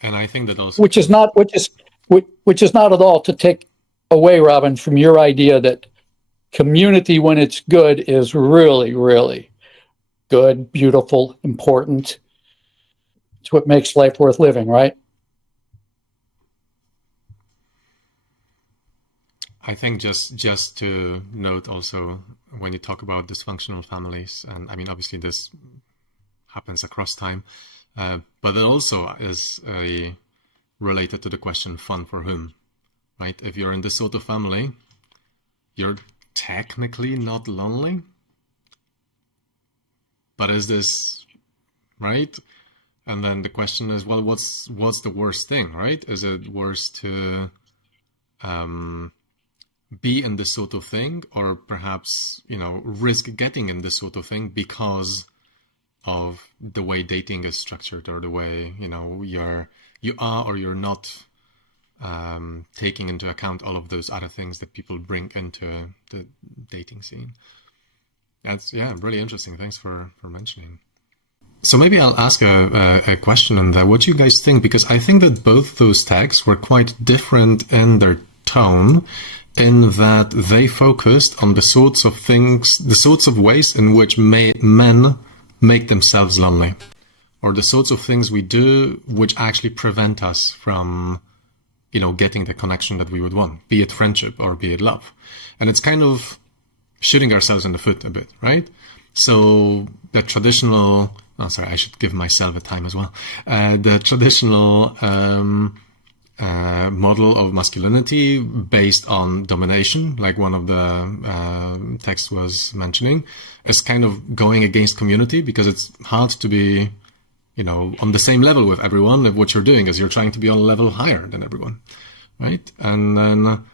And I think that also, which is not at all to take away, Robin, from your idea that community, when it's good, is really, really good, beautiful, important. It's what makes life worth living, right? I think just to note also, when you talk about dysfunctional families, and I mean, obviously this happens across time, but it also is related to the question, fun for whom, right? If you're in this sort of family, you're technically not lonely, but is this right? And then the question is, well, what's the worst thing, right? Is it worse to be in this sort of thing, or perhaps, risk getting in this sort of thing because of the way dating is structured, or the way, you are or you're not taking into account all of those other things that people bring into the dating scene. That's, yeah, really interesting. Thanks for mentioning. So maybe I'll ask a question on that. What do you guys think? Because I think that both those tags were quite different in their tone, in that they focused on the sorts of ways in which men make themselves lonely, or the sorts of things we do which actually prevent us from, getting the connection that we would want, be it friendship or be it love. And it's kind of shooting ourselves in the foot a bit, right? So the traditional, I should give myself a time as well. The traditional model of masculinity based on domination, like one of the texts was mentioning, is kind of going against community, because it's hard to be, on the same level with everyone if what you're doing is you're trying to be on a level higher than everyone, right? And then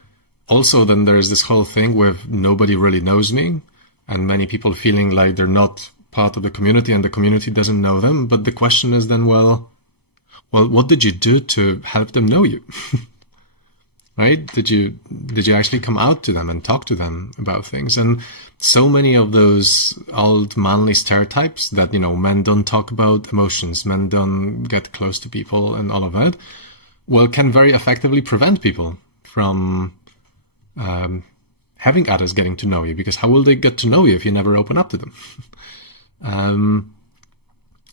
also then there's this whole thing with nobody really knows me, and many people feeling like they're not part of the community and the community doesn't know them. But the question is then, well, what did you do to help them know you? Right? Did you actually come out to them and talk to them about things? And so many of those old manly stereotypes that, men don't talk about emotions, men don't get close to people and all of that, well, can very effectively prevent people from having others getting to know you, because how will they get to know you if you never open up to them?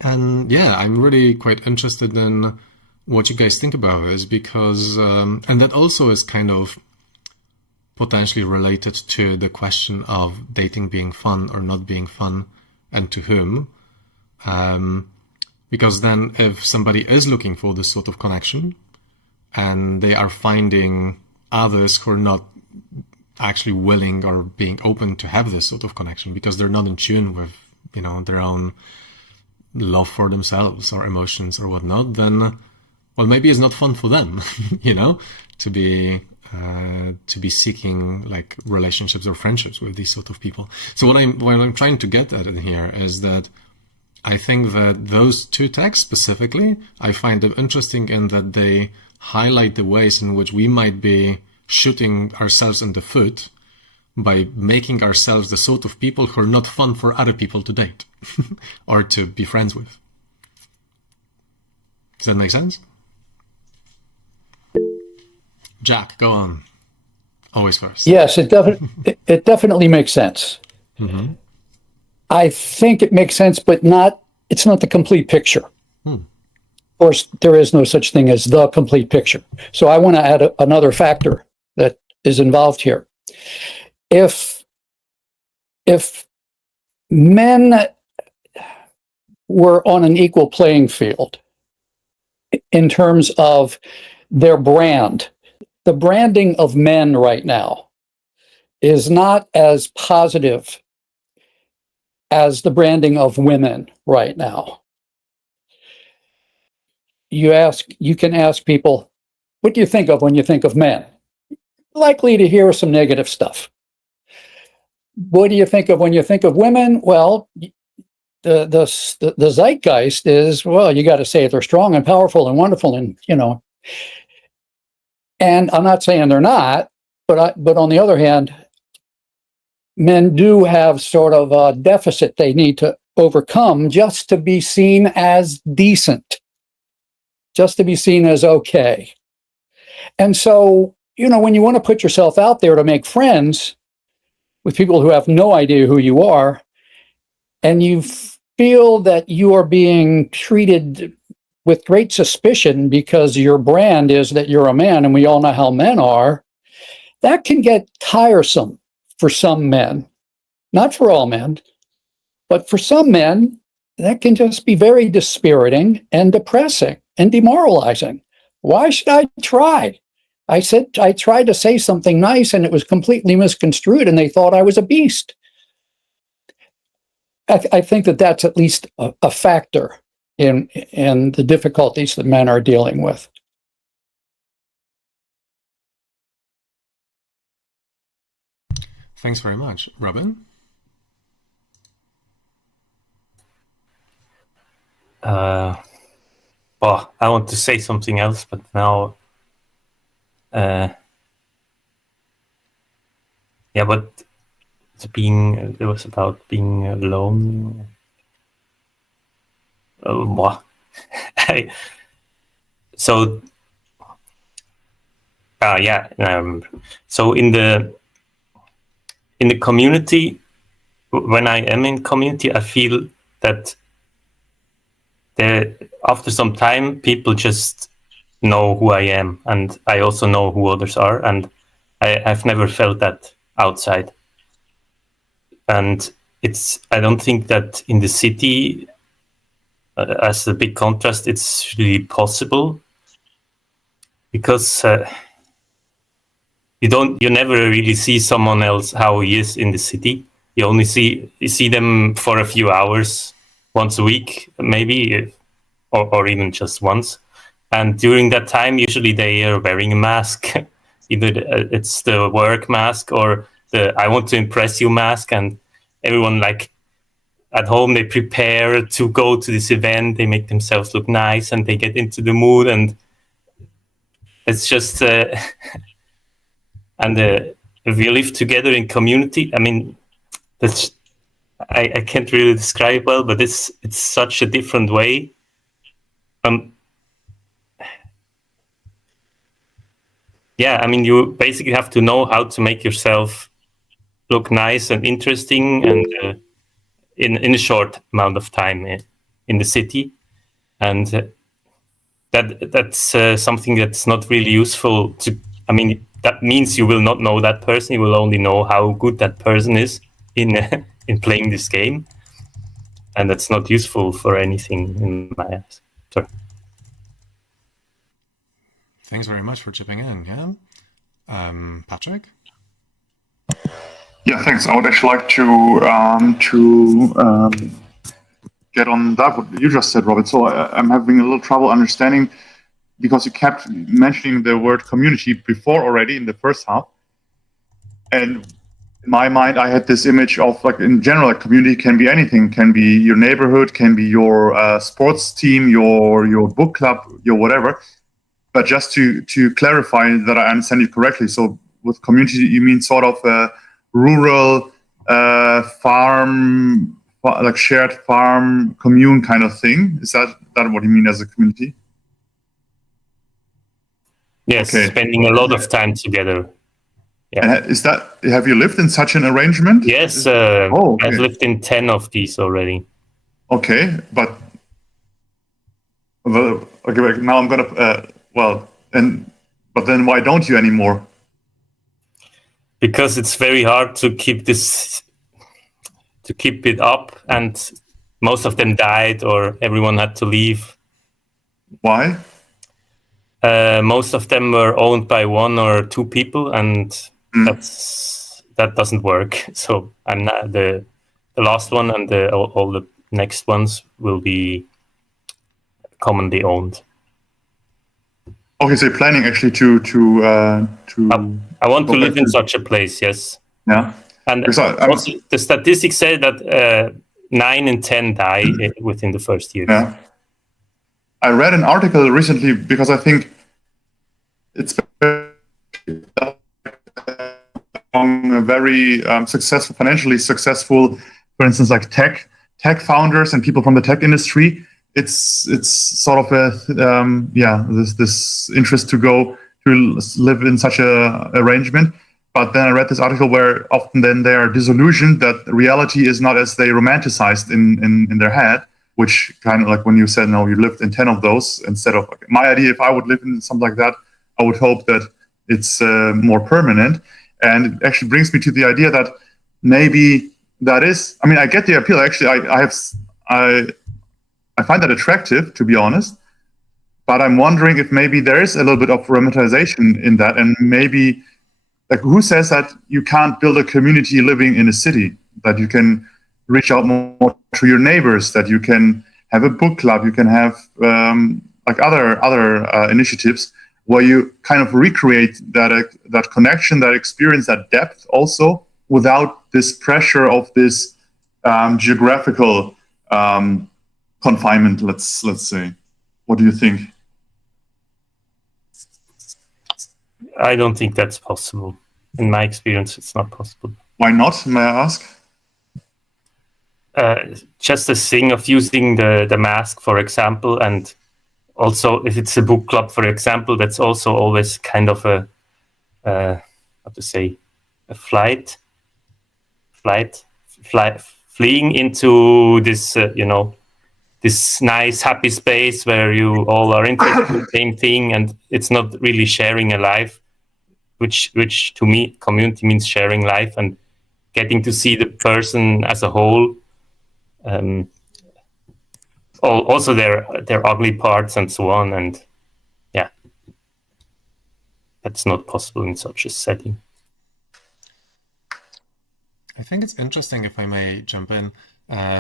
And yeah, I'm really quite interested in what you guys think about this, because, and that also is kind of potentially related to the question of dating being fun or not being fun, and to whom. Because then if somebody is looking for this sort of connection and they are finding others who are not actually willing or being open to have this sort of connection because they're not in tune with, their own love for themselves or emotions or whatnot, then, well, maybe it's not fun for them, to be seeking like relationships or friendships with these sort of people. So what I'm trying to get at in here is that I think that those two texts specifically, I find them interesting in that they highlight the ways in which we might be shooting ourselves in the foot by making ourselves the sort of people who are not fun for other people to date or to be friends with. Does that make sense? Jack, go on. Always first. Yes, it definitely makes sense. Mm-hmm. I think it makes sense, but it's not the complete picture. Of course, there is no such thing as the complete picture. So I want to add another factor that is involved here. If men were on an equal playing field in terms of their brand, the branding of men right now is not as positive as the branding of women right now. You can ask people, what do you think of when you think of men? Likely to hear some negative stuff. What do you think of when you think of women? Well, the zeitgeist is, well, you got to say they're strong and powerful and wonderful, and and I'm not saying they're not, but on the other hand, men do have sort of a deficit they need to overcome just to be seen as decent, just to be seen as okay. And so, when you want to put yourself out there to make friends with people who have no idea who you are, and you feel that you are being treated with great suspicion because your brand is that you're a man, and we all know how men are, that can get tiresome for some men. Not for all men, but for some men, that can just be very dispiriting and depressing and demoralizing. Why should I try? I tried to say something nice and it was completely misconstrued and they thought I was a beast. I think that that's at least a factor in the difficulties that men are dealing with. Thanks very much. Robin? Well, I want to say something else, but now, but it was about being alone. So in the community, when I am in community, I feel that after some time, people just know who I am, and I also know who others are, and I've never felt that outside. And I don't think that in the city, as a big contrast, it's really possible, because you never really see someone else how he is in the city. You see them for a few hours, once a week, maybe, or even just once. And during that time, usually they are wearing a mask. Either it's the work mask or the I want to impress you mask. And everyone, like, at home, they prepare to go to this event. They make themselves look nice and they get into the mood. And it's just, and if you live together in community, I mean, that's, I can't really describe well, but it's such a different way. Yeah, I mean, you basically have to know how to make yourself look nice and interesting, and in a short amount of time in the city, and that's something that's not really useful to. I mean, that means you will not know that person. You will only know how good that person is in in playing this game, and that's not useful for anything in my eyes. Sorry. Thanks very much for chipping in. Yeah, Patrick. Yeah, thanks. I would actually like to get on that what you just said, Robert. So I'm having a little trouble understanding, because you kept mentioning the word community before already in the first half, and in my mind, I had this image of, like, in general, like, community can be anything. Can be your neighborhood, can be your sports team, your book club, your whatever. But just to clarify that I understand you correctly, so with community, you mean sort of a rural farm, like shared farm commune kind of thing? Is that what you mean as a community? Yes, okay. Spending a lot of time together. Yeah. And have you lived in such an arrangement? Yes, okay. I've lived in 10 of these already. Okay, but okay, now I'm gonna but then why don't you anymore? Because it's very hard to keep it up, and most of them died or everyone had to leave. Why? Most of them were owned by one or two people, and that doesn't work. So I'm not the last one, and all the next ones will be commonly owned. Okay, so you're planning actually to I want to live in such a place, yes. Yeah. And also, the statistics say that 9 in 10 die within the first year. Yeah. I read an article recently, because I think it's among a very financially successful, for instance, like tech founders and people from the tech industry. It's sort of this interest to go to live in such a arrangement. But then I read this article where often then they are disillusioned that reality is not as they romanticized in their head, which kind of like when you said, no, you lived in 10 of those instead of my idea. If I would live in something like that, I would hope that it's more permanent. And it actually brings me to the idea that maybe that is, I mean, I get the appeal. Actually, I find that attractive, to be honest, but I'm wondering if maybe there is a little bit of romanticization in that, and maybe, like, who says that you can't build a community living in a city, that you can reach out more to your neighbors, that you can have a book club, you can have like other initiatives where you kind of recreate that connection, that experience, that depth also, without this pressure of this geographical confinement, let's say. What do you think? I don't think that's possible. In my experience, it's not possible. Why not, may I ask? Just the thing of using the mask, for example, and also if it's a book club, for example, that's also always kind of a fleeing into this, this nice happy space where you all are interested in the same thing, and it's not really sharing a life, which to me community means sharing life and getting to see the person as a whole. Also their ugly parts and so on, and yeah, that's not possible in such a setting. I think it's interesting, if I may jump in,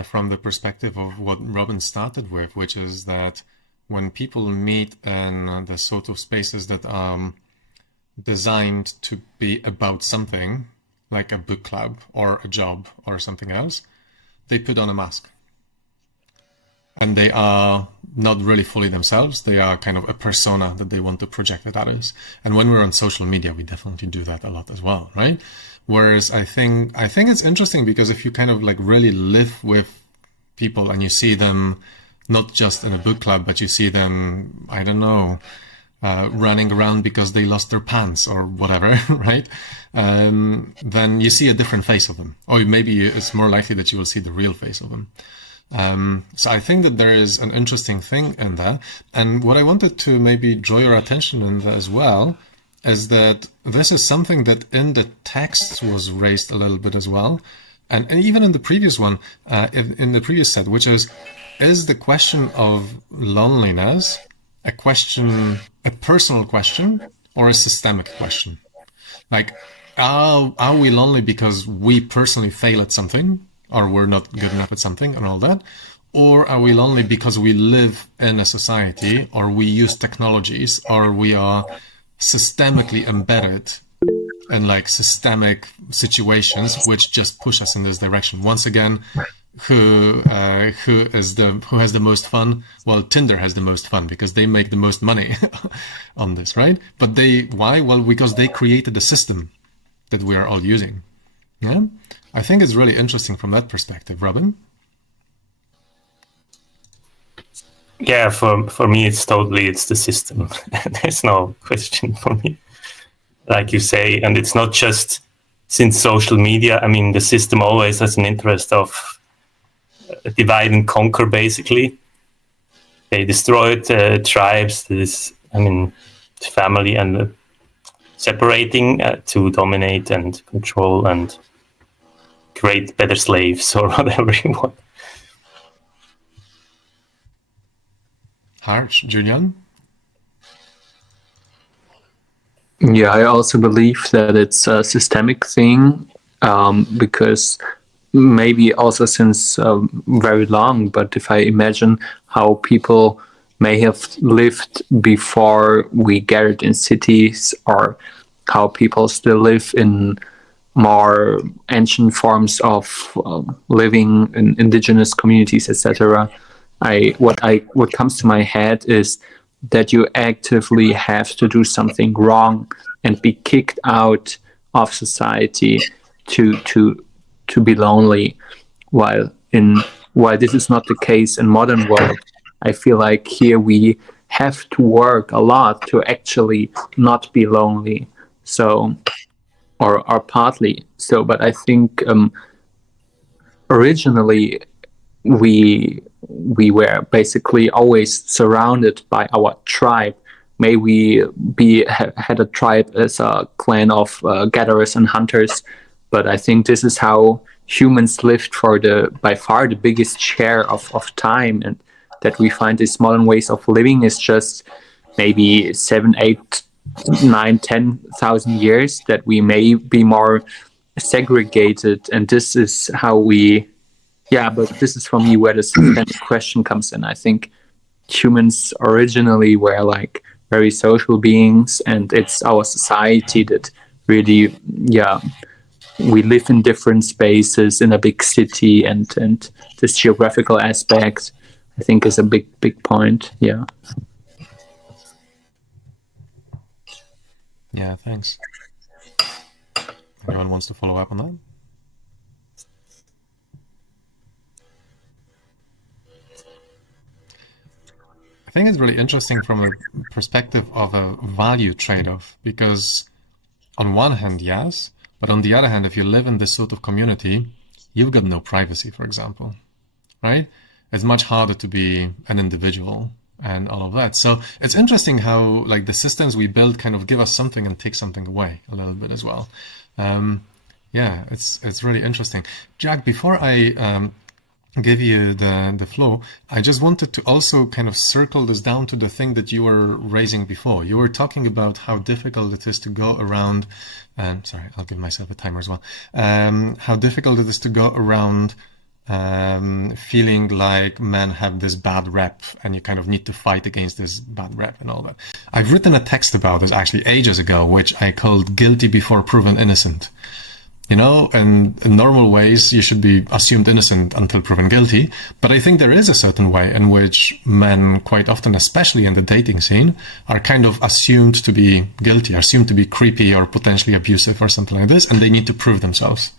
from the perspective of what Robin started with, which is that when people meet in the sort of spaces that are designed to be about something, like a book club or a job or something else, they put on a mask. And they are not really fully themselves. They are kind of a persona that they want to project at others. And when we're on social media, we definitely do that a lot as well, right? Whereas I think it's interesting because if you kind of like really live with people and you see them not just in a book club, but you see them, I don't know, running around because they lost their pants or whatever, right? Then you see a different face of them. Or maybe it's more likely that you will see the real face of them. So I think that there is an interesting thing in that. And what I wanted to maybe draw your attention in that as well is that this is something that in the text was raised a little bit as well. And even in the previous one, in the previous set, which is the question of loneliness a question, a personal question or a systemic question? Like, are we lonely because we personally fail at something or we're not good enough at something and all that? Or are we lonely because we live in a society or we use technologies or we are systemically embedded in like systemic situations which just push us in this direction? Once again, who has the most fun? Well, Tinder has the most fun because they make the most money on this, right? But why? Well, because they created a system that we are all using. Yeah, I think it's really interesting from that perspective, Robin. Yeah, for me, it's the system. There's no question for me. Like you say, and it's not just since social media. I mean, the system always has an interest of divide and conquer, basically. They destroyed tribes, family, and separating to dominate and control and create better slaves or whatever you want. Harsh, Julian? Yeah, I also believe that it's a systemic thing, because maybe also since very long, but if I imagine how people may have lived before we gathered in cities, or how people still live in more ancient forms of living in indigenous communities, etc. What comes to my head is that you actively have to do something wrong and be kicked out of society to be lonely. While this is not the case in modern world, I feel like here we have to work a lot to actually not be lonely. So, or partly so, but I think originally we were basically always surrounded by our tribe. May we had a tribe as a clan of gatherers and hunters, but I think this is how humans lived for by far the biggest share of time, and that we find these modern ways of living is just maybe 7, 8, 9, 10,000 years that we may be more segregated, and this is how we. Yeah, but this is for me where the systemic question comes in. I think humans originally were like very social beings, and it's our society that really, we live in different spaces in a big city, and this geographical aspect, I think, is a big point. Yeah. Yeah, thanks. Anyone wants to follow up on that? I think it's really interesting from a perspective of a value trade-off, because on one hand, yes, but on the other hand, if you live in this sort of community, you've got no privacy, for example, right? it's much harder to be an individual and all of that. So it's interesting how like the systems we build kind of give us something and take something away a little bit as well. Yeah, it's really interesting. Jack, before I give you the flow, I just wanted to also kind of circle this down to the thing that you were raising before. You were talking about how difficult it is to go around, sorry, I'll give myself a timer as well, how difficult it is to go around feeling like men have this bad rep and you kind of need to fight against this bad rep and all that. I've written a text about this actually ages ago, which I called Guilty Before Proven Innocent. You know, and in normal ways, you should be assumed innocent until proven guilty. But I think there is a certain way in which men, quite often, especially in the dating scene, are kind of assumed to be guilty, assumed to be creepy or potentially abusive or something like this, and they need to prove themselves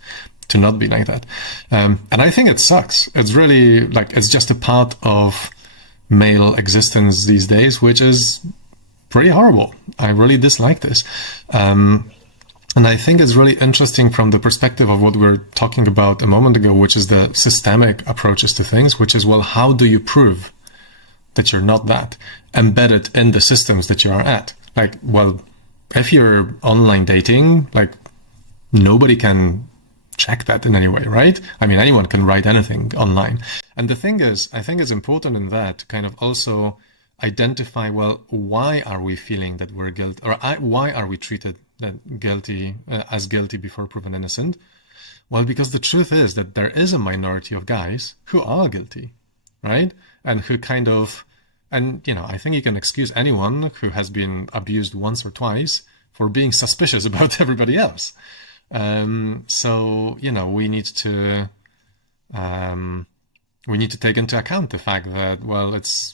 to not be like that. And I think it sucks. It's really like, it's just a part of male existence these days, which is pretty horrible. I really dislike this. And I think it's really interesting from the perspective of what we were talking about a moment ago, which is the systemic approaches to things, which is, well, how do you prove that you're not that embedded in the systems that you are at? Like, well, if you're online dating, like nobody can check that in any way, right? I mean, anyone can write anything online. And the thing is, I think it's important in that to kind of also identify, well, why are we feeling that we're guilty, or why are we treated guilty as guilty before proven innocent? Well, because the truth is that there is a minority of guys who are guilty, right? And who kind of, and you know, I think you can excuse anyone who has been abused once or twice for being suspicious about everybody else. So you know, we need to take into account the fact that, well, it's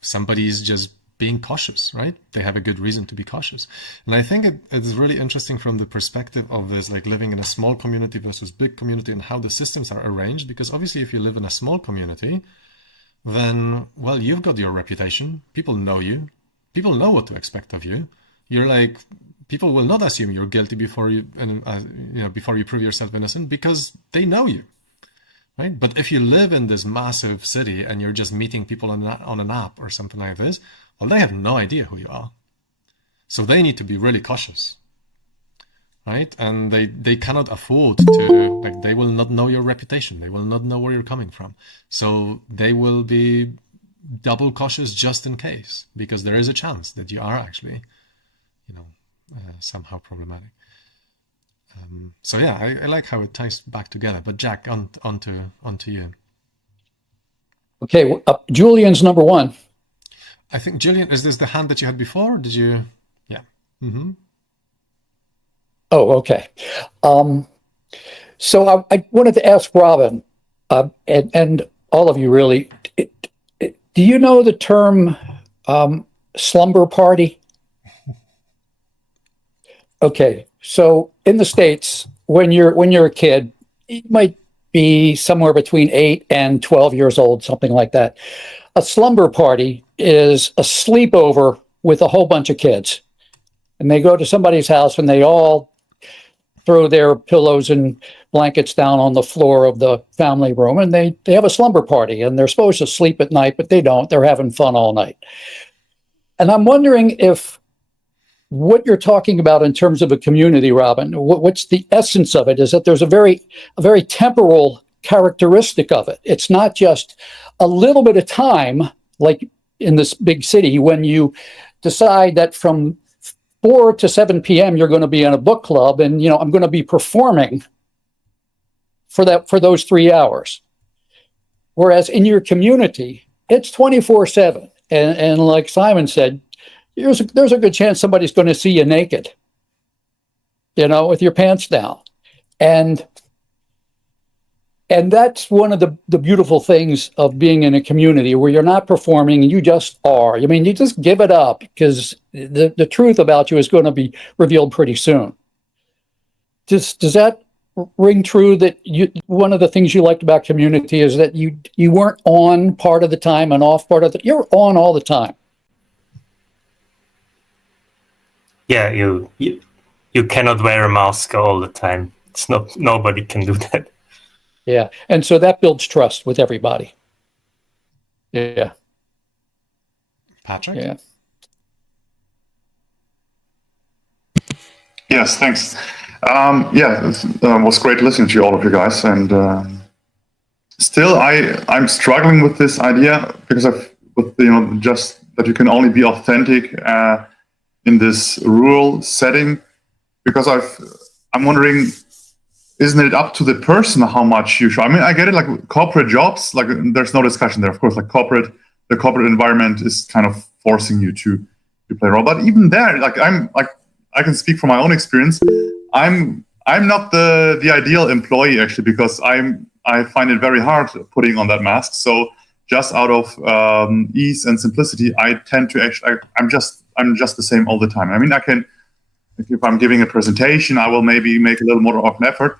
somebody's just being cautious, right? They have a good reason to be cautious. And I think it is really interesting from the perspective of this, like living in a small community versus big community and how the systems are arranged. Because obviously if you live in a small community, then, well, you've got your reputation. People know you. People know what to expect of you. You're like, people will not assume you're guilty before you prove yourself innocent because they know you. Right? But if you live in this massive city and you're just meeting people on an app or something like this, well, they have no idea who you are. So they need to be really cautious, right? And they cannot afford to, like, they will not know your reputation. They will not know where you're coming from. So they will be double cautious just in case, because there is a chance that you are actually, you know, somehow problematic. So yeah, I like how it ties back together. But Jack, on to you. Okay, Julian's number one. I think, Jillian, is this the hand that you had before? Did you? Yeah. Mm-hmm. Oh, okay. So I wanted to ask Robin, and all of you really, do you know the term slumber party? Okay, so in the States, when you're a kid, you might be somewhere between 8 and 12 years old, something like that. A slumber party is a sleepover with a whole bunch of kids. And they go to somebody's house and they all throw their pillows and blankets down on the floor of the family room, and they have a slumber party, and they're supposed to sleep at night, but they don't. They're having fun all night. And I'm wondering if what you're talking about in terms of a community, Robin, what's the essence of it, is that there's a very temporal characteristic of it. It's not just a little bit of time, like in this big city, when you decide that from 4 to 7 p.m. you're going to be in a book club, and I'm going to be performing for those 3 hours. Whereas in your community, it's 24/7, and like Simon said, there's a good chance somebody's going to see you naked, with your pants down, and that's one of the beautiful things of being in a community where you're not performing, you just are. I mean, you just give it up, because the truth about you is going to be revealed pretty soon. Does that ring true, that one of the things you liked about community is that you weren't on part of the time and off part of you're on all the time? Yeah, you cannot wear a mask all the time. Nobody can do that. Yeah, and so that builds trust with everybody. Yeah. Patrick? Yeah. Yes, thanks. It was great listening to all of you guys, and still I'm struggling with this idea because just that you can only be authentic in this rural setting. Because I'm wondering, isn't it up to the person how much you show? I mean, I get it, like corporate jobs, like there's no discussion there, of course. Like the corporate environment is kind of forcing you to play a role. But even there, I can speak from my own experience. I'm not the ideal employee actually, because I find it very hard putting on that mask. So just out of ease and simplicity, I tend to actually I'm just the same all the time. I mean, if I'm giving a presentation, I will maybe make a little more of an effort.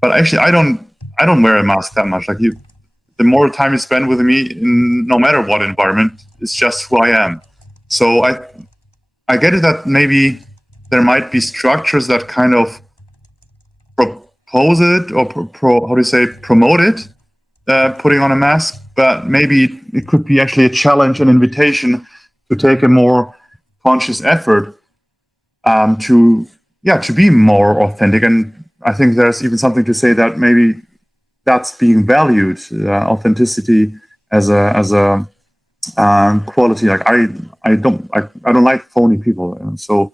But actually, I don't wear a mask that much. Like the more time you spend with me, no matter what environment, it's just who I am. So I get it that maybe there might be structures that kind of propose it or promote it, putting on a mask. But maybe it could be actually a challenge, an invitation to take a more conscious effort to be more authentic. And I think there's even something to say that maybe that's being valued, authenticity as a quality. Like I don't like phony people, and so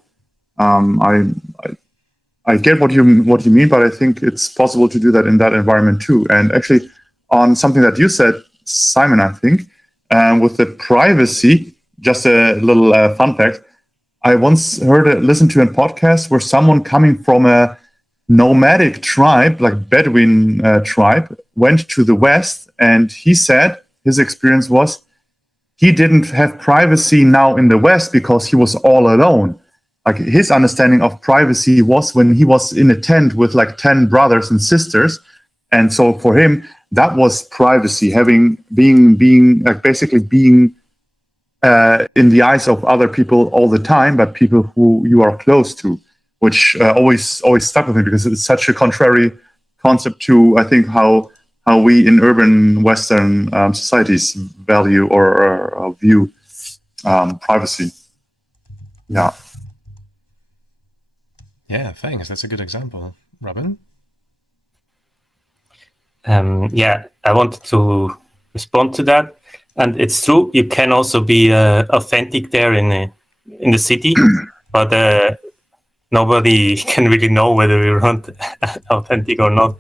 I get what you mean, but I think it's possible to do that in that environment too. And actually, on something that you said, Simon, I think with the privacy, just a little fun fact. I once listened to a podcast where someone coming from a nomadic tribe, like Bedouin tribe, went to the West, and he said his experience was he didn't have privacy now in the West because he was all alone. Like his understanding of privacy was when he was in a tent with like 10 brothers and sisters, and so for him that was privacy, being in the eyes of other people all the time, but people who you are close to, which always stuck with me because it's such a contrary concept to, I think, how we in urban Western societies value or view privacy. Yeah. Yeah, thanks. That's a good example. Robin? I wanted to respond to that. And it's true, you can also be authentic there in the city, but nobody can really know whether you're authentic or not.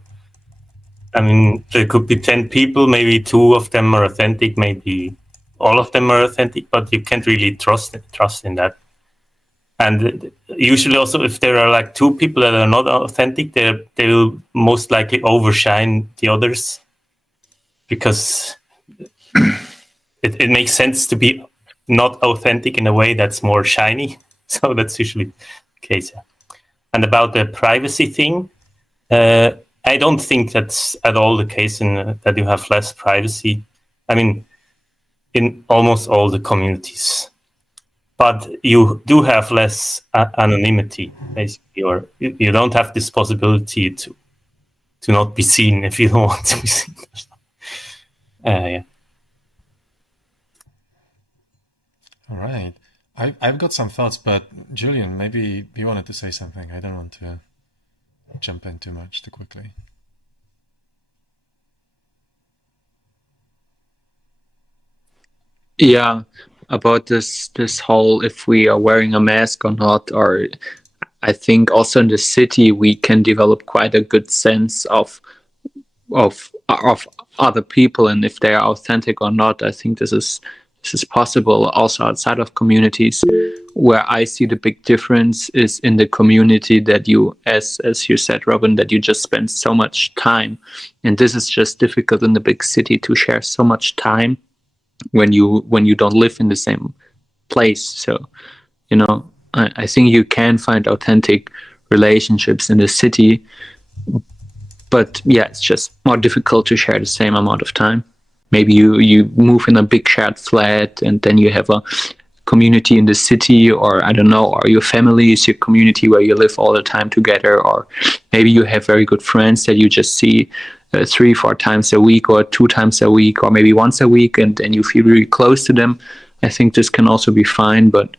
I mean, there could be 10 people, maybe 2 of them are authentic, maybe all of them are authentic, but you can't really trust in that. And usually also, if there are like 2 people that are not authentic, they will most likely overshine the others, because it makes sense to be not authentic in a way that's more shiny. So that's usually the case. Yeah. And about the privacy thing, I don't think that's at all the case that you have less privacy. I mean, in almost all the communities. But you do have less anonymity, basically, or you don't have this possibility to not be seen if you don't want to be seen. Yeah. All right. I've got some thoughts, but Julian, maybe you wanted to say something. I don't want to jump in too much too quickly. Yeah, about this whole if we are wearing a mask or not, or I think also in the city we can develop quite a good sense of other people and if they are authentic or not. I think this is possible also outside of communities. Where I see the big difference is in the community that you, as you said, Robin, that you just spend so much time, and this is just difficult in the big city to share so much time when you don't live in the same place. So, I think you can find authentic relationships in the city, but yeah, it's just more difficult to share the same amount of time. Maybe you move in a big shared flat and then you have a community in the city, or I don't know, or your family is your community where you live all the time together, or maybe you have very good friends that you just see 3-4 times a week or 2 times a week or maybe once a week, and you feel really close to them. I think this can also be fine, but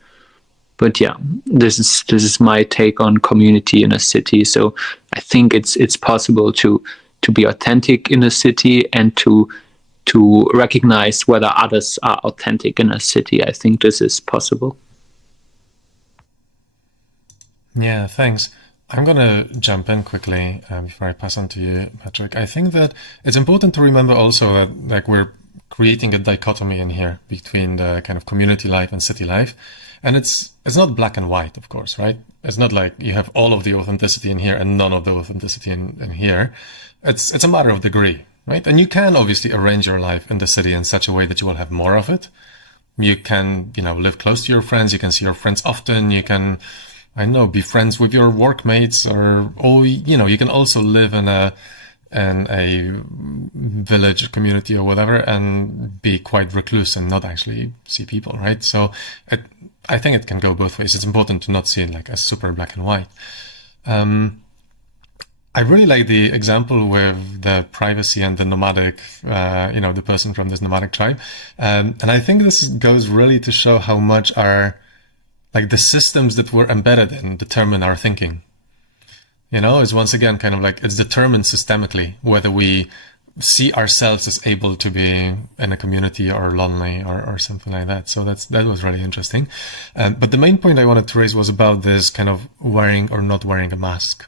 yeah, this is my take on community in a city. So I think it's possible to be authentic in a city and to recognize whether others are authentic in a city. I think this is possible. Yeah, thanks. I'm going to jump in quickly before I pass on to you, Patrick. I think that it's important to remember also that like we're creating a dichotomy in here between the kind of community life and city life. And it's not black and white, of course, right? It's not like you have all of the authenticity in here and none of the authenticity in here. It's a matter of degree, right? And you can obviously arrange your life in the city in such a way that you will have more of it. You can, live close to your friends. You can see your friends often. You can, I don't know, be friends with your workmates, or you can also live in a village community or whatever and be quite recluse and not actually see people, right? So I think it can go both ways. It's important to not see it like as super black and white. I really like the example with the privacy and the nomadic, the person from this nomadic tribe. And I think this goes really to show how much the systems that we're embedded in determine our thinking. It's once again kind of like it's determined systemically whether we see ourselves as able to be in a community or lonely or something like that. So that was really interesting. But the main point I wanted to raise was about this kind of wearing or not wearing a mask,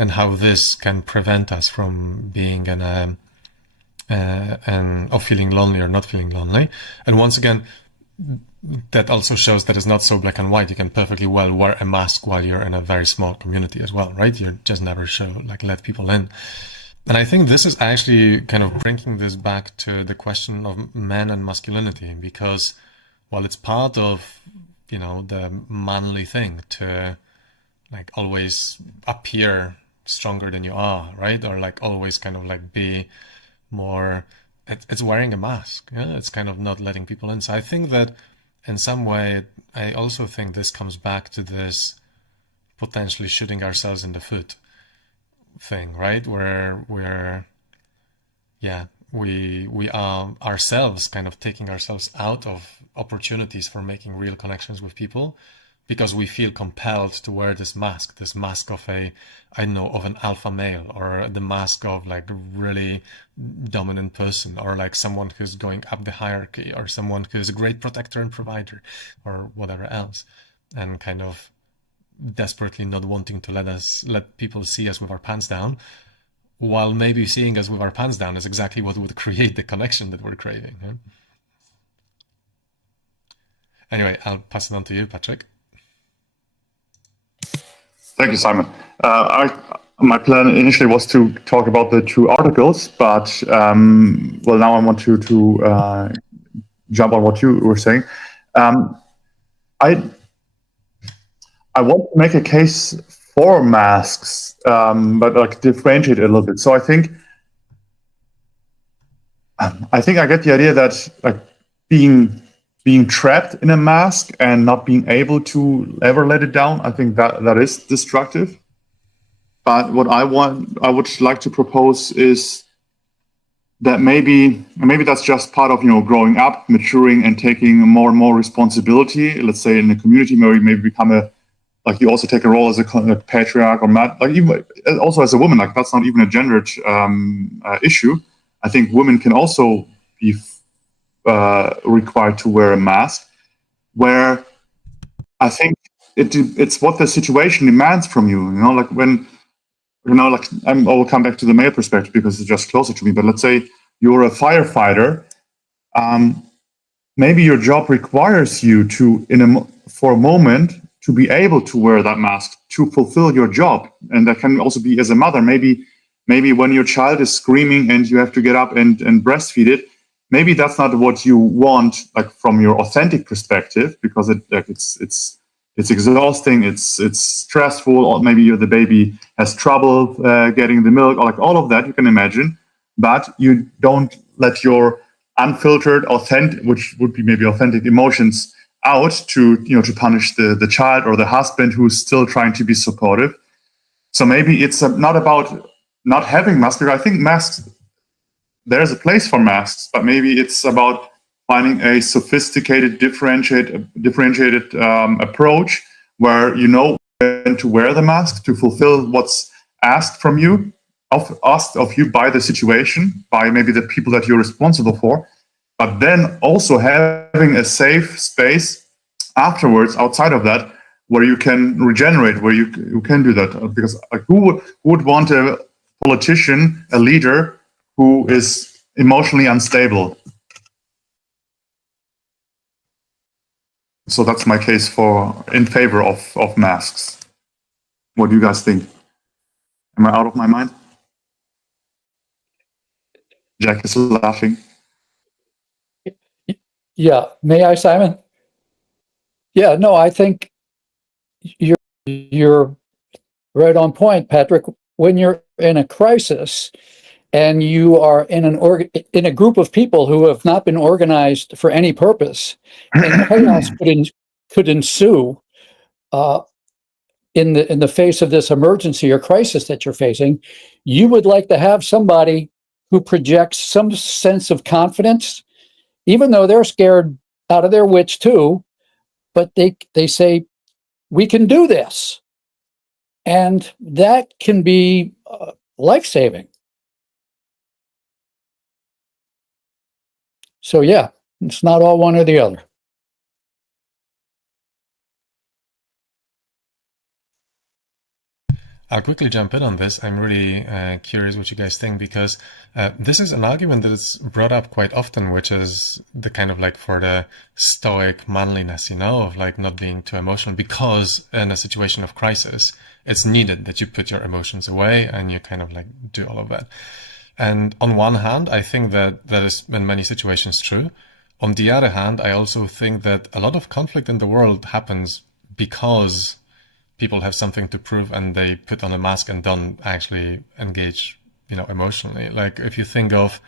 and how this can prevent us from being of feeling lonely or not feeling lonely. And once again, that also shows that it's not so black and white. You can perfectly well wear a mask while you're in a very small community as well, right? You just never let people in. And I think this is actually kind of bringing this back to the question of men and masculinity, because while it's part of, the manly thing to always appear stronger than you are, right? Or always kind of be more, it's wearing a mask. Yeah, it's kind of not letting people in. So I think that in some way, I also think this comes back to this potentially shooting ourselves in the foot thing, right? Where we are ourselves kind of taking ourselves out of opportunities for making real connections with people, because we feel compelled to wear this mask of an alpha male, or the mask of a really dominant person, or someone who's going up the hierarchy, or someone who's a great protector and provider, or whatever else, and kind of desperately not wanting to let people see us with our pants down, while maybe seeing us with our pants down is exactly what would create the connection that we're craving. Yeah? Anyway, I'll pass it on to you, Patrick. Thank you, Simon. My plan initially was to talk about the 2 articles, but now I want to jump on what you were saying. I want to make a case for masks, but differentiate it a little bit. So I think I get the idea that being trapped in a mask and not being able to ever let it down, I think that is destructive. But what I would like to propose is that maybe that's just part of growing up, maturing, and taking more and more responsibility. Let's say in a community where you maybe become you also take a role as a patriarch or not, even also as a woman. That's not even a gendered issue. I think women can also be required to wear a mask, where I think it's what the situation demands from you. When I will come back to the male perspective because it's just closer to me. But let's say you're a firefighter. Maybe your job requires you to, for a moment, to be able to wear that mask to fulfill your job, and that can also be as a mother. Maybe when your child is screaming and you have to get up and breastfeed it. Maybe that's not what you want, from your authentic perspective, because it's exhausting, it's stressful, or maybe the baby has trouble getting the milk, or all of that you can imagine. But you don't let your unfiltered, authentic, which would be maybe authentic emotions, out to punish the child or the husband who's still trying to be supportive. So maybe it's not about not having masks. I think masks, there's a place for masks, but maybe it's about finding a sophisticated, differentiated approach where you know when to wear the mask to fulfill what's asked from you, asked of you by the situation, by maybe the people that you're responsible for, but then also having a safe space afterwards, outside of that, where you can regenerate, where you can do that. Because like, who would want a politician, a leader who is emotionally unstable? So that's my case in favor of masks. What do you guys think? Am I out of my mind? Jack is laughing. Yeah. May I, Simon? Yeah, no, I think you're right on point, Patrick. When you're in a crisis and you are in in a group of people who have not been organized for any purpose, and chaos could ensue in the face of this emergency or crisis that you're facing, you would like to have somebody who projects some sense of confidence, even though they're scared out of their wits too. But they say, we can do this. And that can be life-saving. So yeah, it's not all one or the other. I'll quickly jump in on this. I'm really curious what you guys think, because this is an argument that is brought up quite often, which is the kind of like for the stoic manliness, of like not being too emotional, because in a situation of crisis, it's needed that you put your emotions away and you kind of like do all of that. And on one hand, I think that that is in many situations true. On the other hand, I also think that a lot of conflict in the world happens because people have something to prove and they put on a mask and don't actually engage, emotionally. Like if you think of,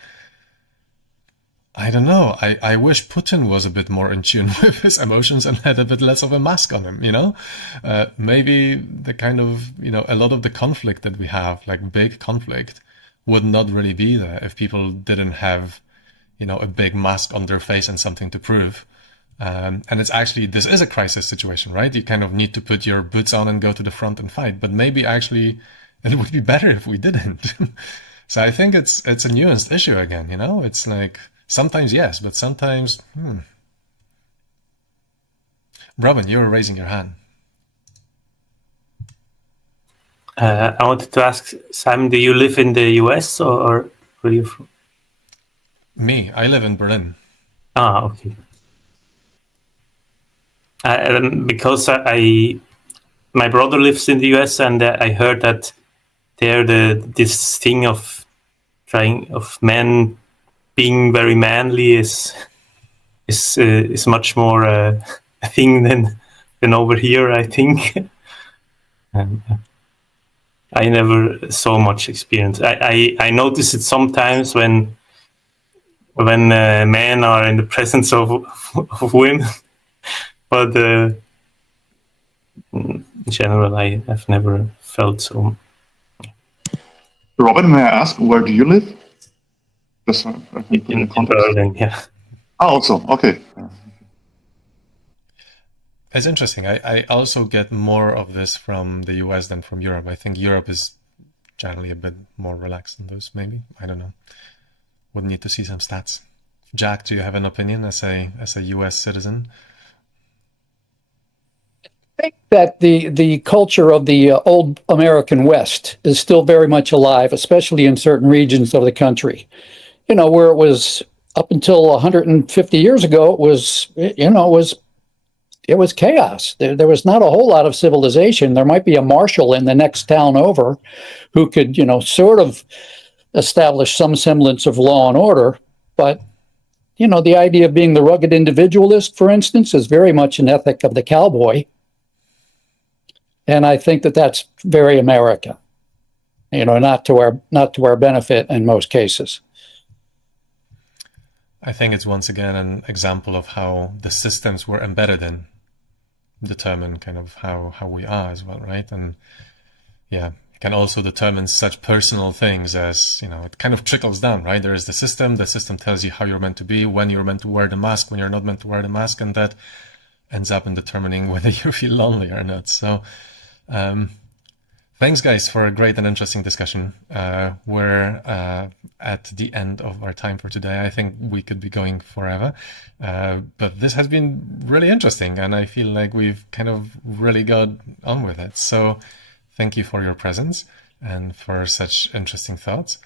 I don't know, I wish Putin was a bit more in tune with his emotions and had a bit less of a mask on him, Maybe the kind of, a lot of the conflict that we have, like big conflict, would not really be there if people didn't have, a big mask on their face and something to prove. And it's actually, this is a crisis situation, right? You kind of need to put your boots on and go to the front and fight. But maybe actually it would be better if we didn't. So I think it's a nuanced issue again, It's like sometimes yes, but sometimes, Robin, you were raising your hand. I wanted to ask, Simon, do you live in the US or where are you from? Me, I live in Berlin. Ah, okay. Because my brother lives in the US, and I heard that there this thing of men being very manly is much more a thing than over here, I think. I never saw much experience. I notice it sometimes when men are in the presence of women. But in general, I've never felt so. Robin, may I ask, where do you live? Just In Berlin, yeah. Oh, also, okay. It's interesting. I also get more of this from the US than from Europe. I think Europe is generally a bit more relaxed in those, maybe. I don't know. Would need to see some stats. Jack, do you have an opinion as a US citizen? I think that the culture of the old American West is still very much alive, especially in certain regions of the country. Where it was up until 150 years ago, it was chaos. There was not a whole lot of civilization. There might be a marshal in the next town over who could, sort of establish some semblance of law and order. But, the idea of being the rugged individualist, for instance, is very much an ethic of the cowboy. And I think that that's very American, not to our benefit in most cases. I think it's once again an example of how the systems we're embedded in determine kind of how we are as well, right? And yeah, can also determine such personal things as, it kind of trickles down, right? There is the system tells you how you're meant to be, when you're meant to wear the mask, when you're not meant to wear the mask, and that ends up in determining whether you feel lonely or not. So thanks, guys, for a great and interesting discussion. We're at the end of our time for today. I think we could be going forever, but this has been really interesting, and I feel like we've kind of really got on with it. So thank you for your presence and for such interesting thoughts.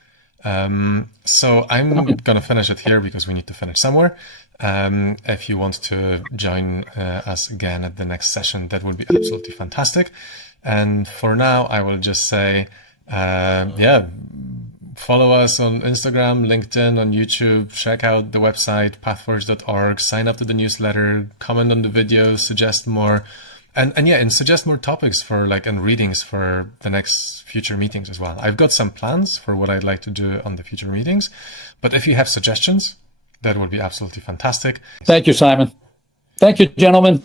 So I'm going to finish it here because we need to finish somewhere. If you want to join us again at the next session, that would be absolutely fantastic. And for now, I will just say, follow us on Instagram, LinkedIn, on YouTube, check out the website, pathforge.org, sign up to the newsletter, comment on the videos, suggest more, and suggest more topics for and readings for the next future meetings as well. I've got some plans for what I'd like to do on the future meetings, but if you have suggestions, that would be absolutely fantastic. Thank you, Simon. Thank you, gentlemen.